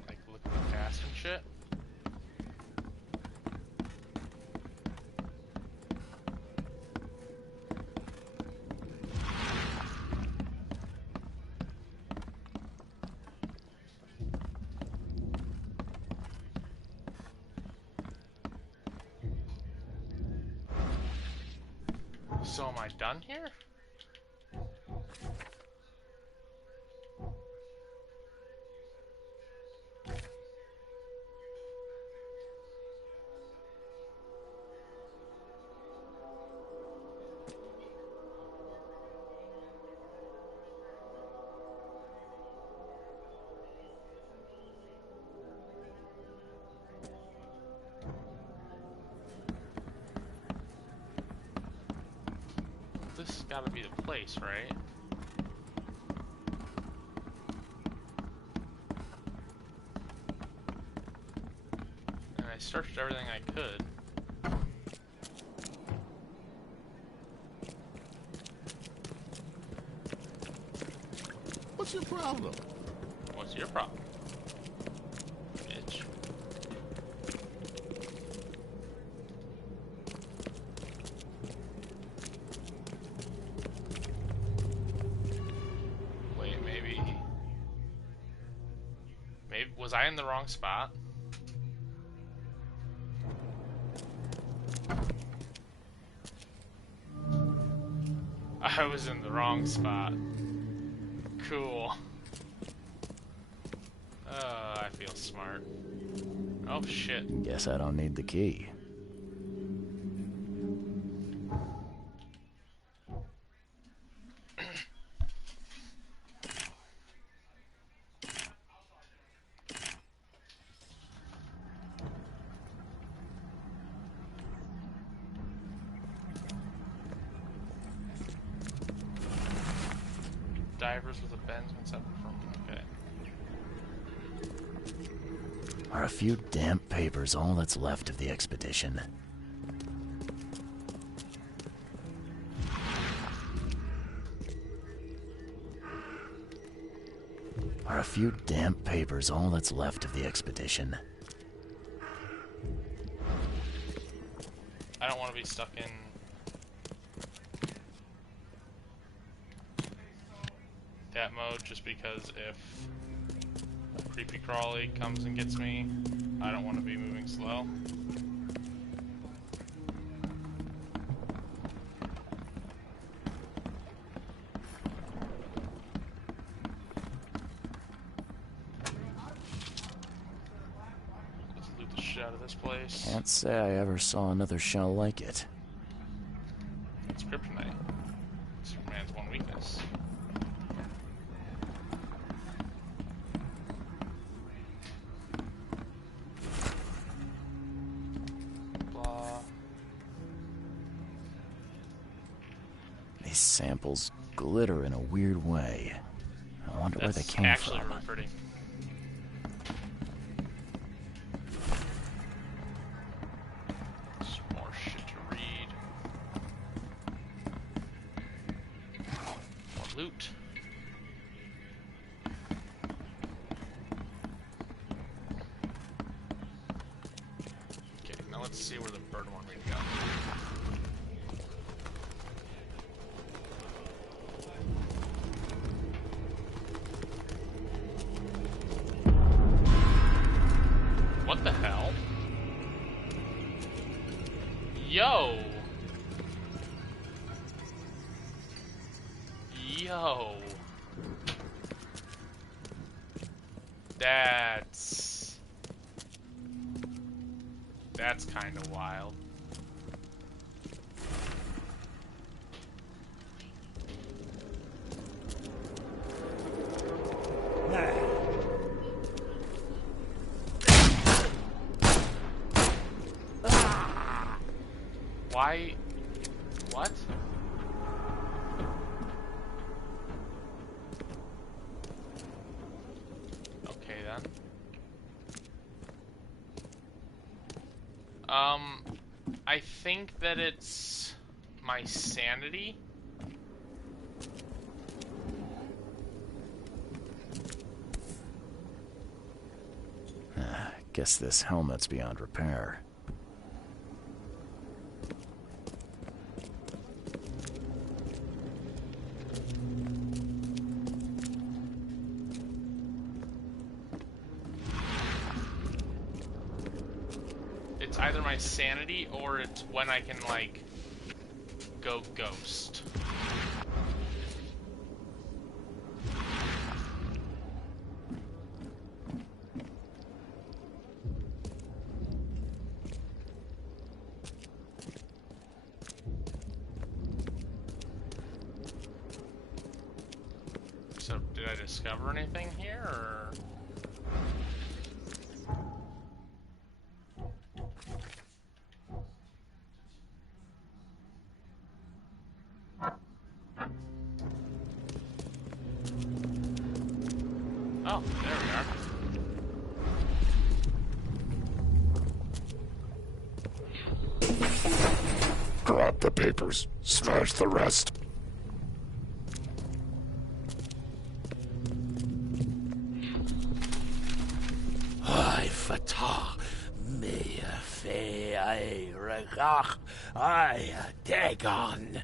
like, look at the past and shit. So am I done here? This has got to be the place, right? And I searched everything I could. What's your problem? What's your problem, bitch? Wait, maybe... Was I in the wrong spot? I was in the wrong spot. Cool. I feel smart. Oh shit. Guess I don't need the key. Divers with a bends when separate from... Okay. Are a few damp papers all that's left of the expedition? Are a few damp papers all that's left of the expedition? I don't want to be stuck in... that mode, just because if a creepy crawly comes and gets me, I don't want to be moving slow. Let's loot the shit out of this place. Can't say I ever saw another shell like it. It's kryptonite. Superman's one weakness. These samples glitter in a weird way. I wonder where they came actually from. Really pretty. Some more shit to read. More loot. Okay, now let's see where the bird wanted me to go. What the hell? Yo! Yo! That's kind of wild. Why? What? Okay then. I think that it's my sanity. Guess this helmet's beyond repair. It's either my sanity or it's when I can, like, go ghost. So, did I discover anything here, or...? Oh, there we are. Grab the papers, smash the rest. I fatah me fe I regach I Dagon.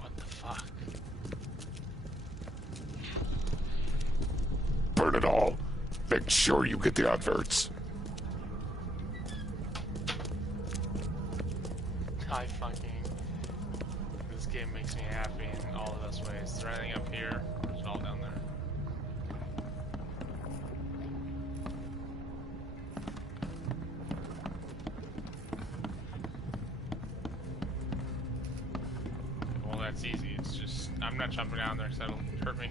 What the fuck? Burn it all. Make sure you get the adverts. I fucking... This game makes me happy in all of those ways. Is there anything up here? Or is it all down there? Well, that's easy. It's just... I'm not jumping down there, so that'll hurt me.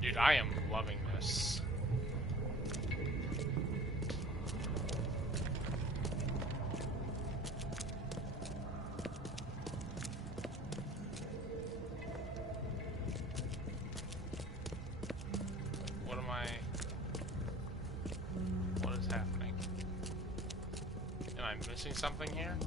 Dude, I am loving this. What am I... What is happening? Am I missing something here?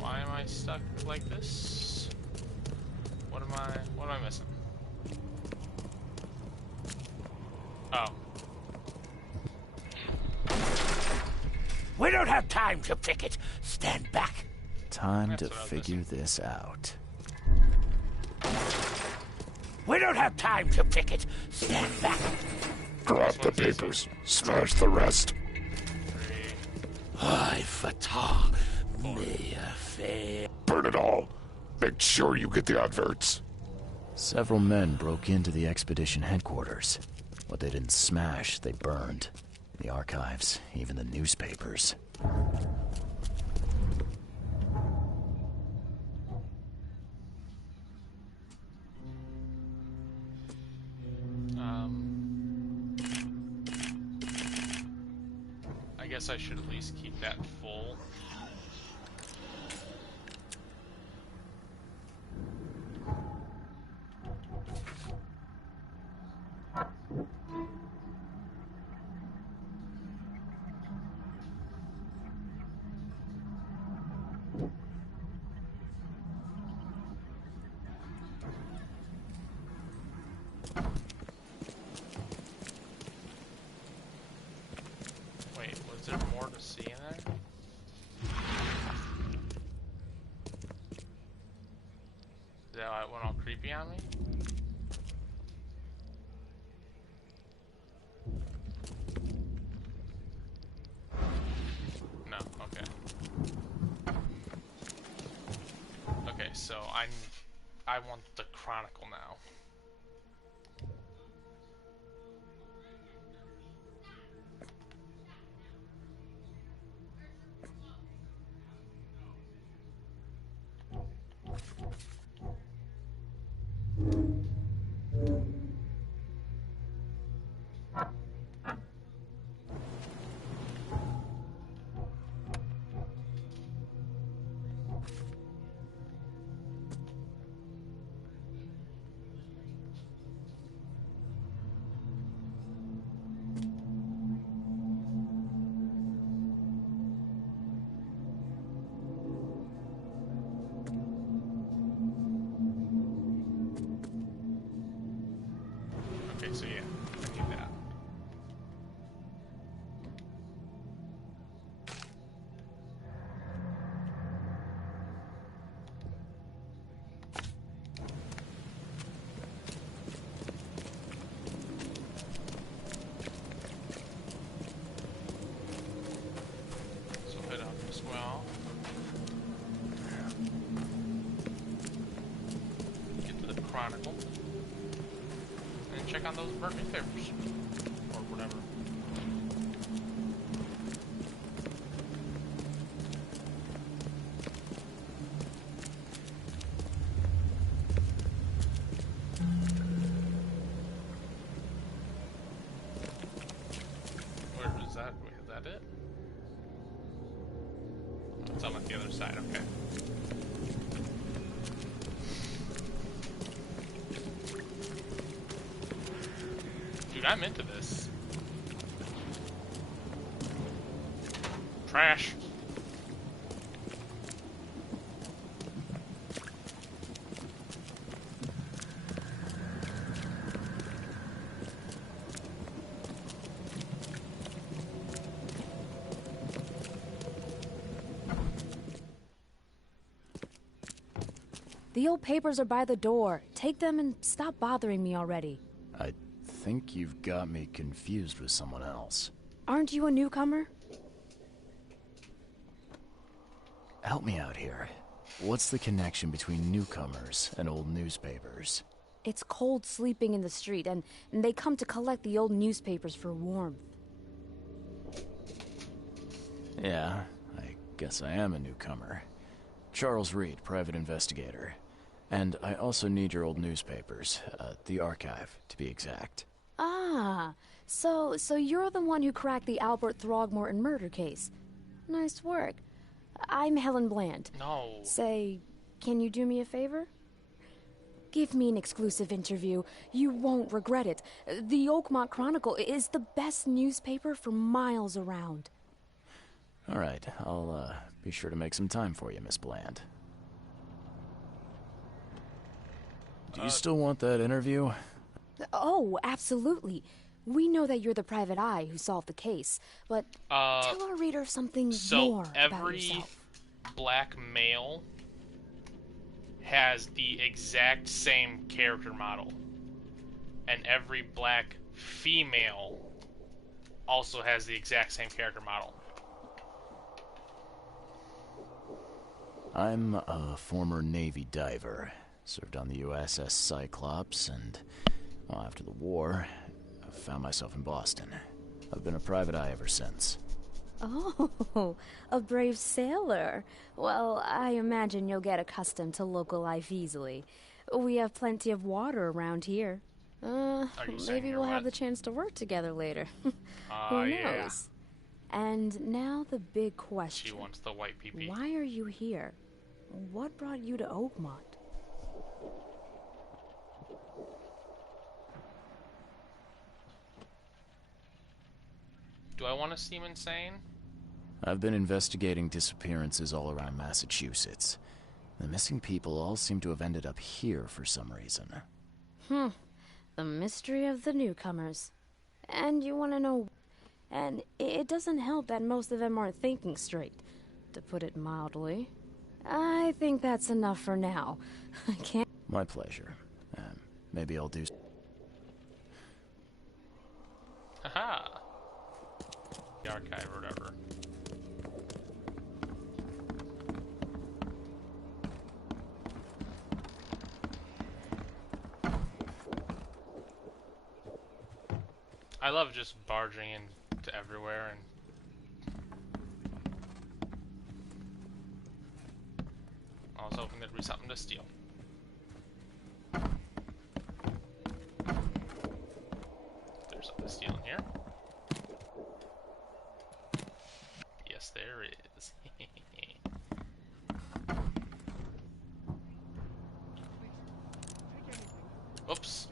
Why am I stuck like this? What am I missing? Oh. We don't have time to pick it. Stand back. Time to figure this out. We don't have time to pick it. Stand back. Grab the papers, smash the rest. I fatah me fe. Burn it all. Make sure you get the adverts. Several men broke into the expedition headquarters. What they didn't smash, they burned. The archives, even the newspapers. I guess I should at least keep that full. Wait, was there more to see in there? Is that why it went all creepy on me? No, okay. Okay, so I want the Chronicle now. Okay, so yeah, I need that. So head up as well. Get to the Chronicle. And check on those burnt newspapers. Or whatever. Where is that? Wait, is that it? Oh, it's on the other side, okay. Dude, I'm into this. Trash. The old papers are by the door. Take them and stop bothering me already. I think you've got me confused with someone else. Aren't you a newcomer? Help me out here. What's the connection between newcomers and old newspapers? It's cold sleeping in the street, and they come to collect the old newspapers for warmth. Yeah, I guess I am a newcomer. Charles Reed, private investigator. And I also need your old newspapers, the archive, to be exact. Ah, so you're the one who cracked the Albert Throgmorton murder case. Nice work. I'm Helen Bland. No. Say, can you do me a favor? Give me an exclusive interview. You won't regret it. The Oakmont Chronicle is the best newspaper for miles around. All right, I'll be sure to make some time for you, Miss Bland. Do you still want that interview? Oh, absolutely. We know that you're the private eye who solved the case, but tell our reader something more about yourself. So every black male has the exact same character model, and every black female also has the exact same character model. I'm a former Navy diver. Served on the USS Cyclops, and well, after the war, I found myself in Boston. I've been a private eye ever since. Oh, a brave sailor. Well, I imagine you'll get accustomed to local life easily. We have plenty of water around here. Maybe we'll have the chance to work together later. Who knows? Yeah. And now the big question. She wants the white PP. Why are you here? What brought you to Oakmont? Do I want to seem insane? I've been investigating disappearances all around Massachusetts. The missing people all seem to have ended up here for some reason. The mystery of the newcomers. And you want to know... And it doesn't help that most of them aren't thinking straight, to put it mildly. I think that's enough for now. I can't... My pleasure. Maybe I'll do... Haha! The archive or whatever. I love just barging into everywhere and I was hoping there'd be something to steal. There's something to steal in here. Yes, there is. Whoops.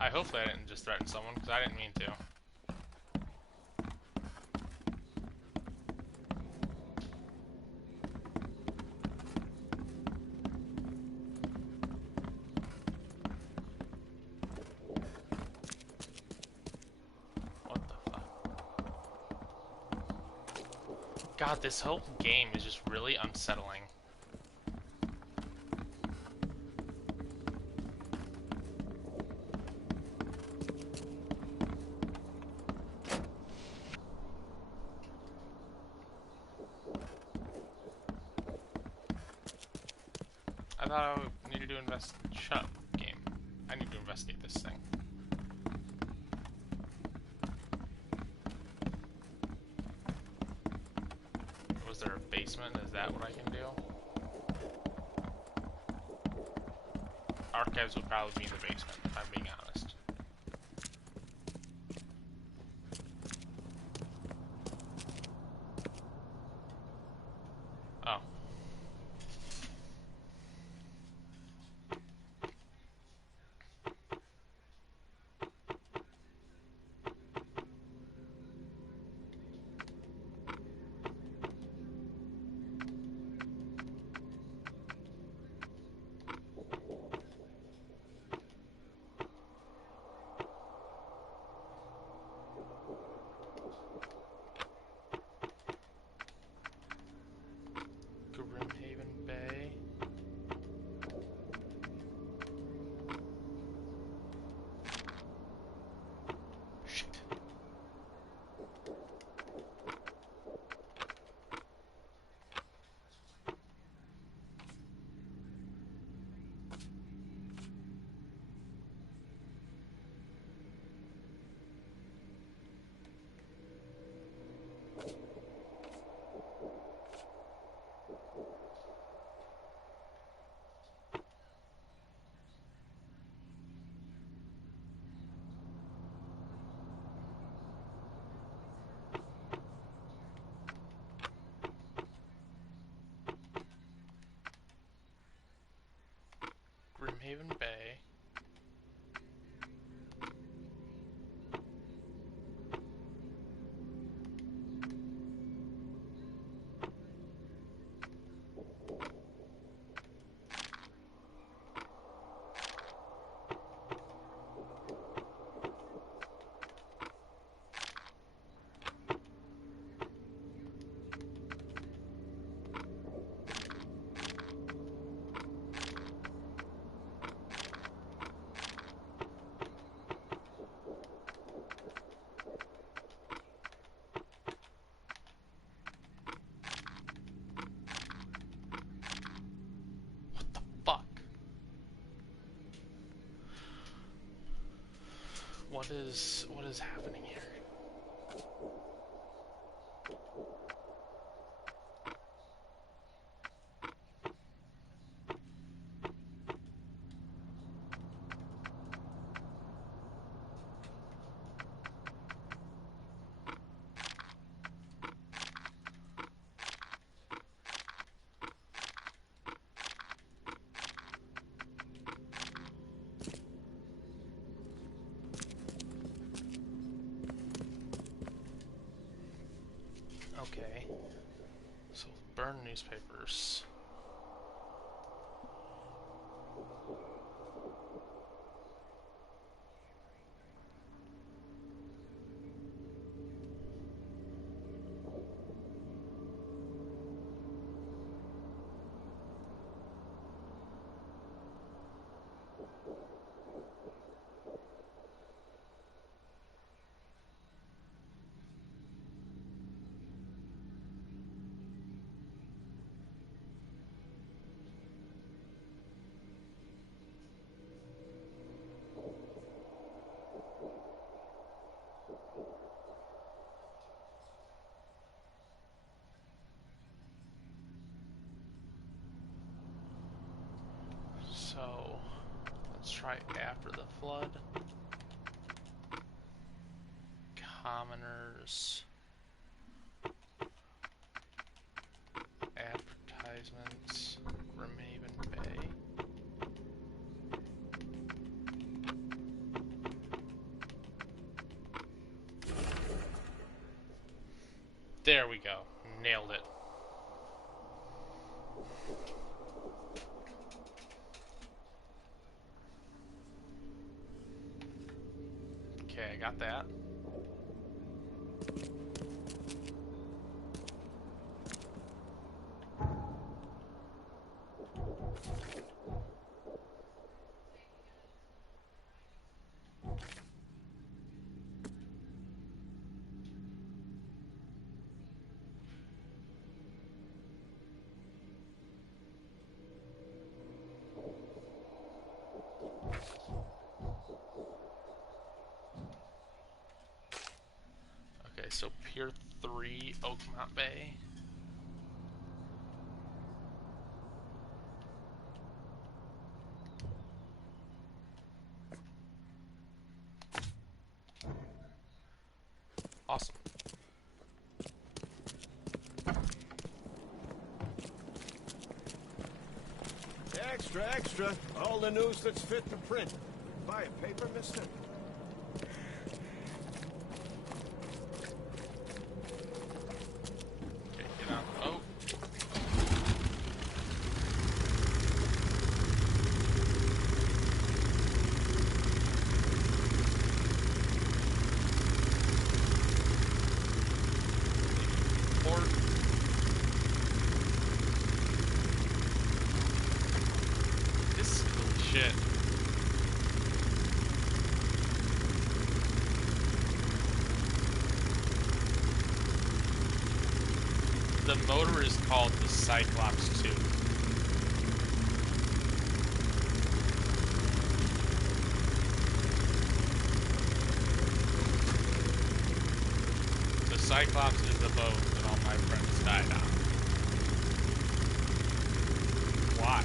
I hopefully I didn't just threaten someone, because I didn't mean to. What the fuck? God, this whole game is just really unsettling. I thought I needed to invest. Shut up, game. I need to investigate this thing. Was there a basement? Is that what I can do? Archives would probably be in the basement, if I'm being honest. Oh. Grimhaven Bay. Shit. Grimhaven Bay. What is happening here? Okay, so burn newspapers. So, let's try after the flood. Commoners. Advertisements. Remaven Bay. There we go. Nailed it. Okay, I got that. Okay, so Pier 3, Oakmont Bay. Awesome. Extra, extra. All the news that's fit to print. Buy a paper, mister? Okay, get out. Oh. Port. This is cool shit. The motor is called the Cyclops 2. The Cyclops is the boat that all my friends died on. Why?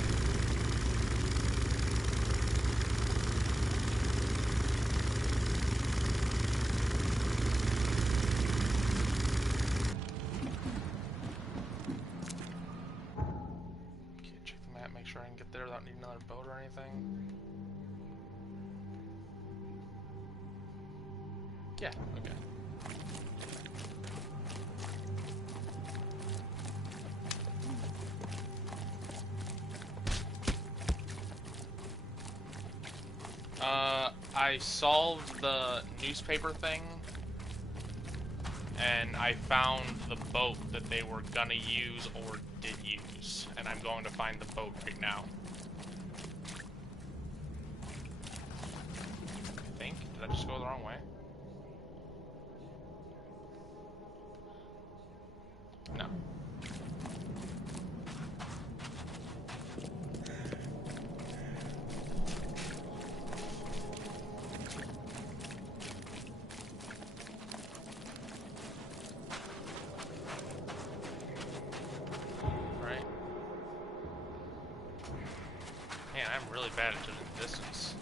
Okay, check the map, make sure I can get there without needing another boat or anything. Yeah, okay. I solved the newspaper thing, and I found the boat that they were gonna use or did use, and I'm going to find the boat right now. I think. Did I just go the wrong way? No. I'm really bad at judging distance.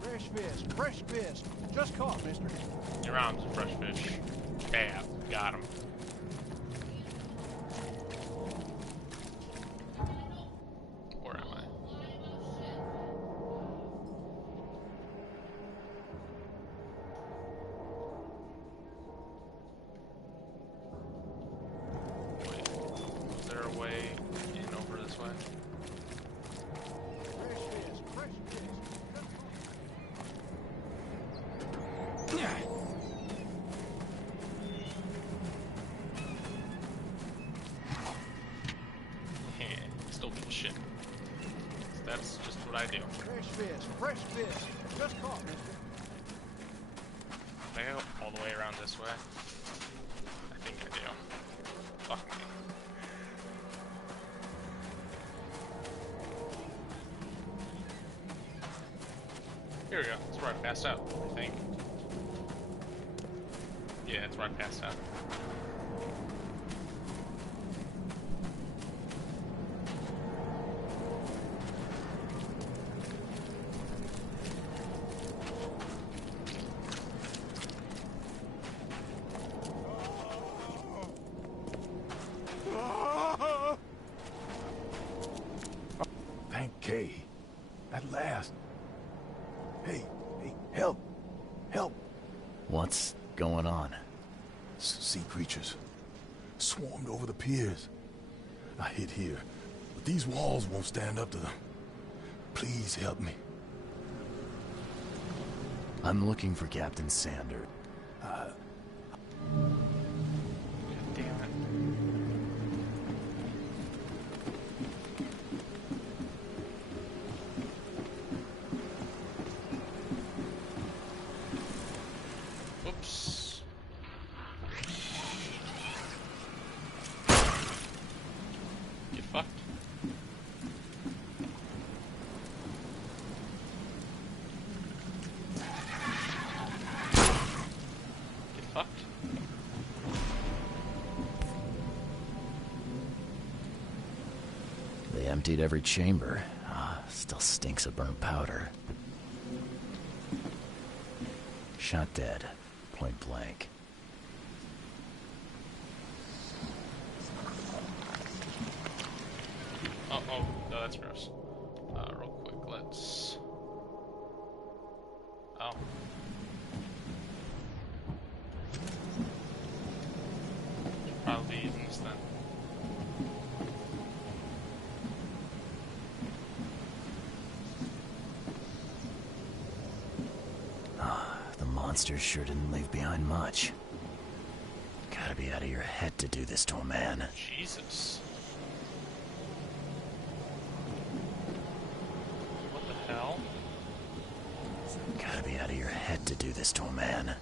Fresh fish, fresh fish. Just caught, mister. Your arm's a fresh fish. Bam, got him. Where am I? Wait, was there a way in over this way? Fresh fish, fresh fish. Still get shit. That's just what I do. Fresh fish. Just caught, mister. Can I go all the way around this way? I think I do. Fuck me. Here we go. That's where I passed out, I think. Yeah, that's where I passed out. Thank Kay. At last. Hey, help. Help. What's going on? Sea creatures. Swarmed over the piers. I hid here, but these walls won't stand up to them. Please help me. I'm looking for Captain Sander. Damn it. Oops. Get fucked. Get fucked. They emptied every chamber. Still stinks of burnt powder. Shot dead. Point blank. Oh, no, that's gross. Real quick, let's... Oh. Should probably be using this then. The monsters sure didn't leave behind much. Gotta be out of your head to do this to a man. Jesus. What the hell? Gotta be out of your head to do this to a man.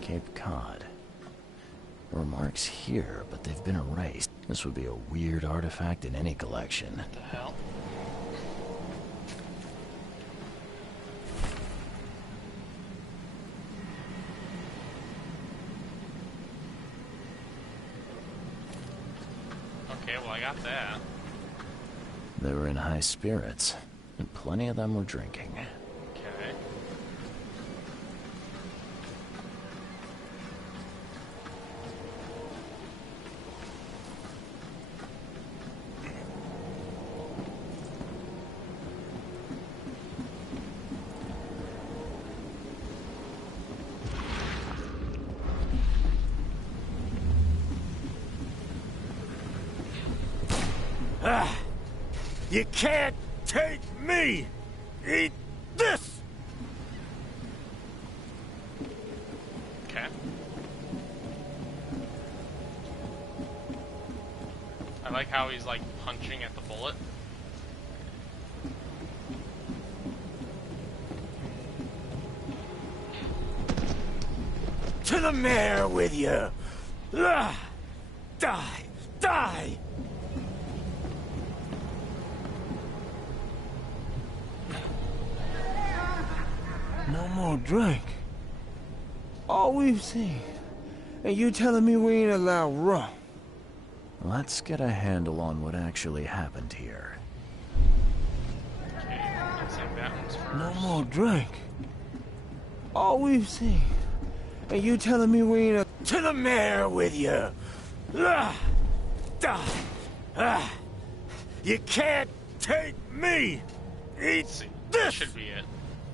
Cape Cod. There were marks here, but they've been erased. This would be a weird artifact in any collection. What the hell? Okay, well I got that. They were in high spirits, and plenty of them were drinking. Okay. You can't take me! Eat this! Okay. I like how he's like punching at the bullet. the mayor with you! Die! Die! No more drink. All we've seen. And you telling me we ain't allowed rum? Let's get a handle on what actually happened here. Okay, let's take that one's first. No more drink. All we've seen. And you telling me we ain't to the mayor with you. You can't take me. Eat this. Should be it.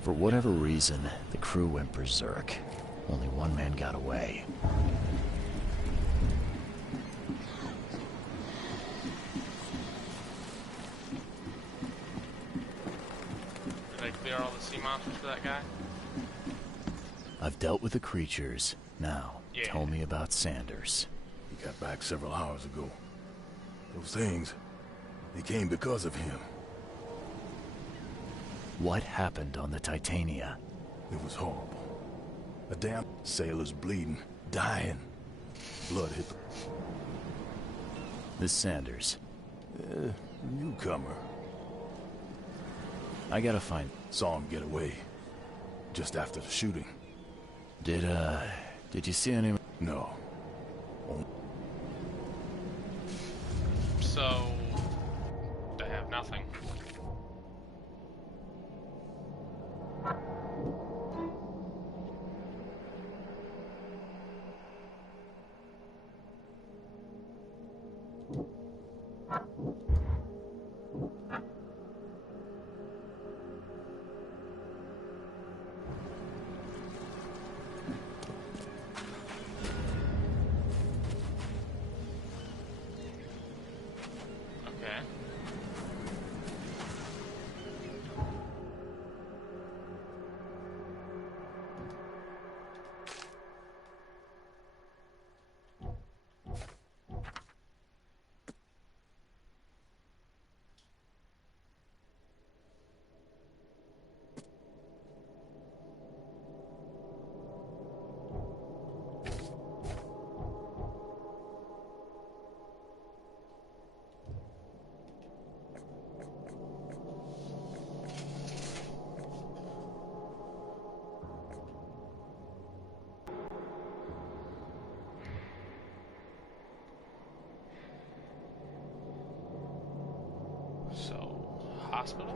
For whatever reason, the crew went berserk. Only one man got away. Did I clear all the sea monsters for that guy? I've dealt with the creatures. Now, tell me about Sanders. He got back several hours ago. Those things, they came because of him. What happened on the Titania? It was horrible. A damn sailor's bleeding, dying. Blood hit the... This Sanders. Newcomer. I gotta find... Saw him get away. Just after the shooting. Did you see any... No. So... I have nothing. Hospital?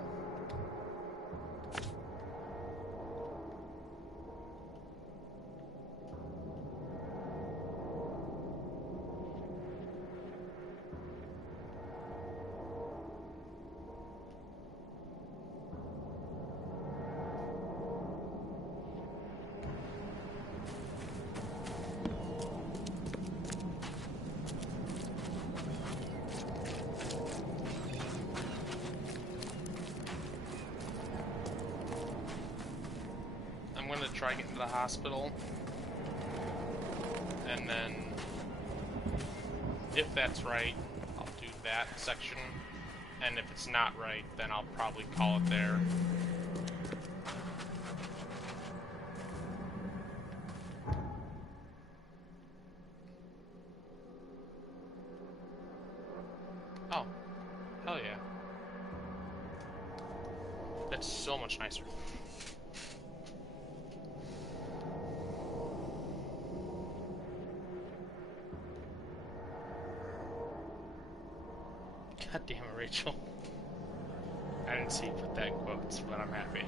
Try getting to the hospital, and then if that's right, I'll do that section, and if it's not right, then I'll probably call it there. Oh, hell yeah. That's so much nicer. God damn it, Rachel. I didn't see you put that in quotes, but I'm happy.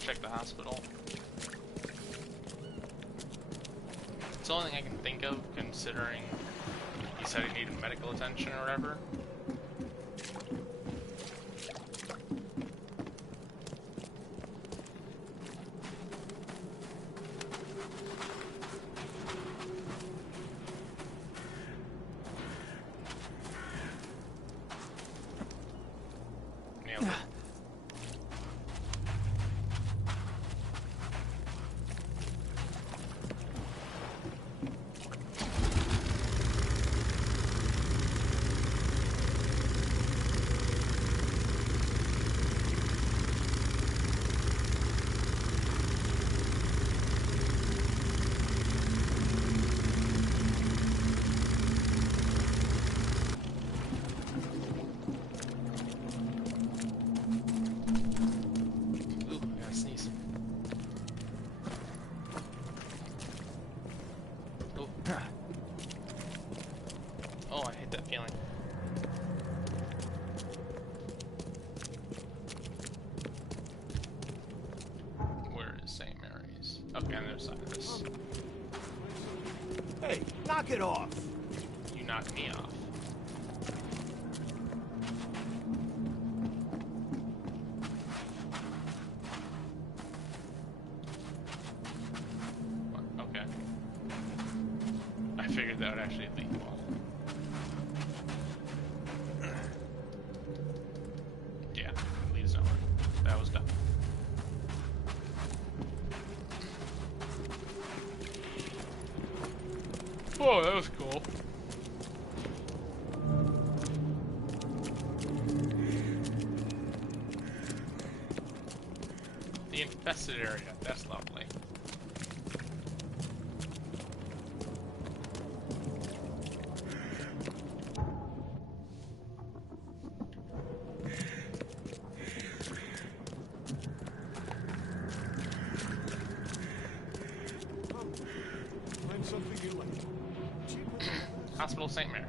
Check the hospital. It's the only thing I can think of, considering he said he needed medical attention or whatever. Okay, on the other side of this. Hey, knock it off. You knocked me off. What? Okay. I figured that would actually lead you all. Yeah, it leads nowhere. That was dumb. Oh, that was cool. The infested area, that's lovely. Find something you like. Hospital St. Mary's.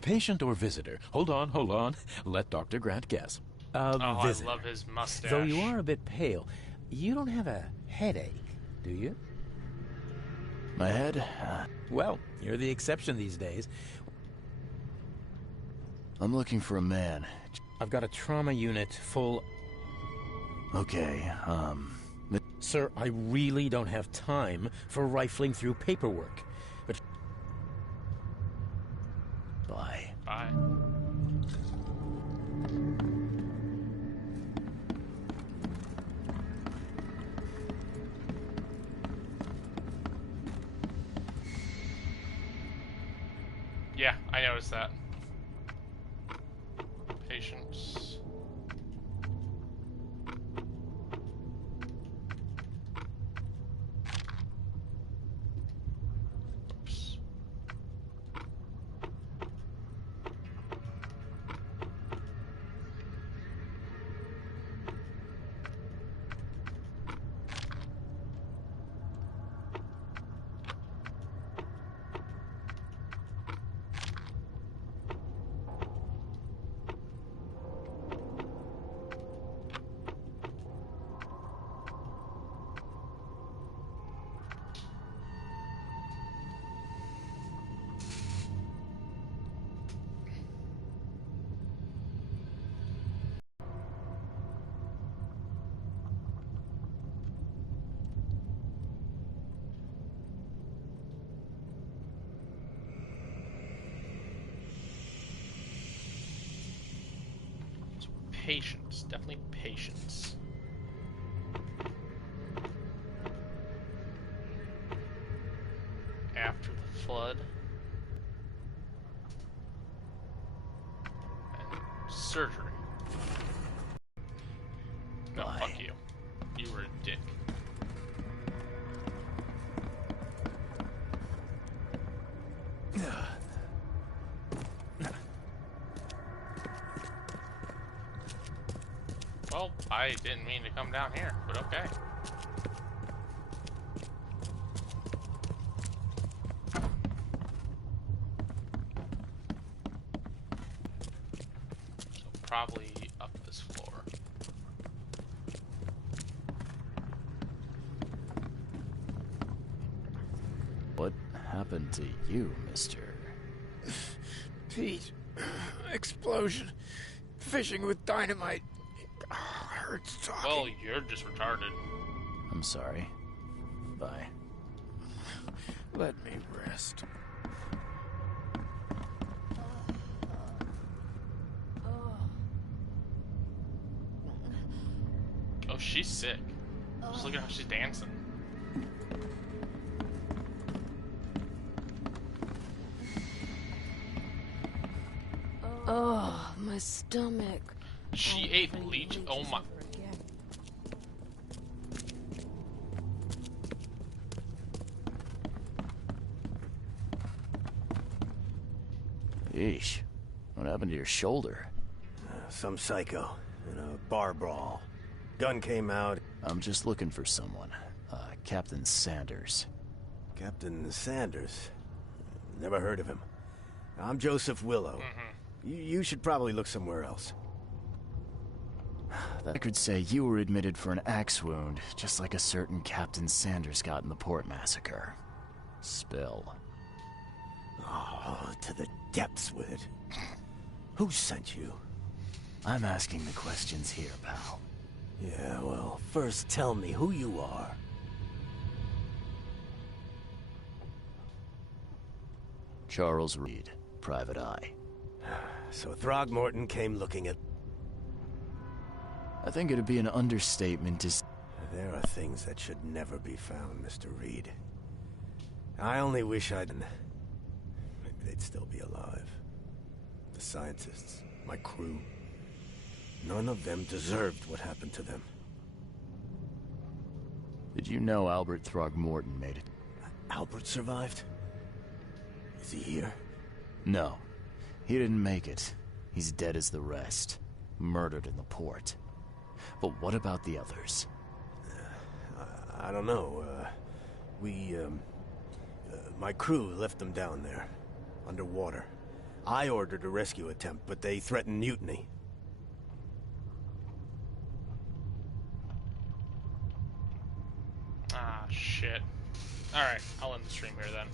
Patient or visitor? Hold on. Let Dr. Grant guess. Oh, Visitor. I love his mustache. Though you are a bit pale, you don't have a headache, do you? My head? Well, you're the exception these days. I'm looking for a man. I've got a trauma unit full... Okay, Sir, I really don't have time for rifling through paperwork. But... Bye. Bye. Yeah, I noticed that. Patience. Oops. Patience, definitely patience. After the flood. And surgery. No, Bye. fuck you. You were a dick. Well, I didn't mean to come down here, but okay. So probably up this floor. What happened to you, mister? Pete, explosion. Fishing with dynamite. Hurts talking. Well, you're just retarded. I'm sorry. Bye. Let me rest. Oh, she's sick. Just look at how she's dancing. Oh, my stomach. She ate bleach? Oh my... Yeesh. What happened to your shoulder? Some psycho in a bar brawl. Gun came out. I'm just looking for someone. Captain Sanders. Captain Sanders. Never heard of him. I'm Joseph Willow. You should probably look somewhere else. The records say you were admitted for an axe wound, just like a certain Captain Sanders got in the port massacre. Spill. Oh, to the depths with it. Who sent you? I'm asking the questions here, pal. Yeah, well, first tell me who you are. Charles Reed, Private Eye. So Throgmorton came looking at... I think it'd be an understatement to... There are things that should never be found, Mr. Reed. I only wish I'd... Maybe they'd still be alive. The scientists, my crew. None of them deserved what happened to them. Did you know Albert Throgmorton made it? Albert survived? Is he here? No. He didn't make it. He's dead as the rest. Murdered in the port. But what about the others? I don't know. My crew left them down there, underwater. I ordered a rescue attempt, but they threatened mutiny. Ah, shit. Alright, I'll end the stream here then.